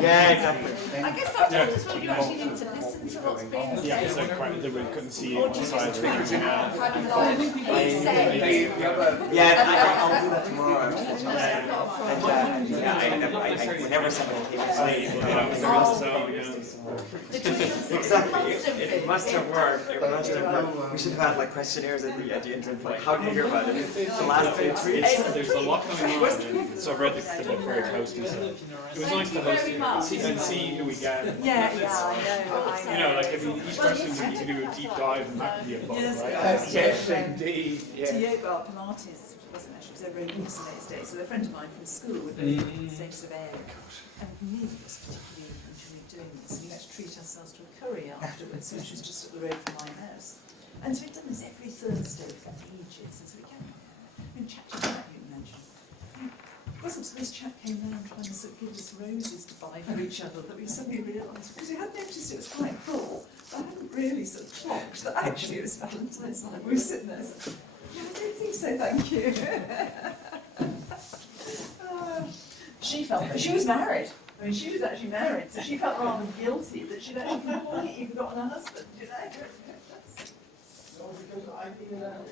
Yeah, exactly. I guess sometimes it's when you actually need to listen to what's being said. Yeah, it's like quite that we couldn't see it on the side. Yeah, I'll do that tomorrow. Whenever someone came to say, exactly, it must have worked. We should have had like questionnaires at the end of like, how did you hear about it? The last day, there's a lot going on, so I've read the book very closely. So it was nice to host it and see who we get. Yeah, I know. You know, like if each question you can do a deep dive and that could be a book, right? Yes, indeed. Yoga Pilates wasn't actually, because they were very loose in those days. So a friend of mine from school would be in the same sort of area. And me was particularly enjoying doing this. We had to treat ourselves to a curry afterwards, which was just up the road from my house. And so we'd done this every Thursday for ages. And so we came and chatted about you mentioned. It wasn't until this chap came round trying to sort of give us roses to buy for each other that we suddenly realised, because we had noticed it was quite full, but I hadn't really sort of clocked that actually it was Valentine's night. We were sitting there saying, yeah, I don't think so, thank you. She felt, she was married. I mean, she was actually married, so she felt rather guilty that she'd actually completely forgotten her husband, you know? No, because I think that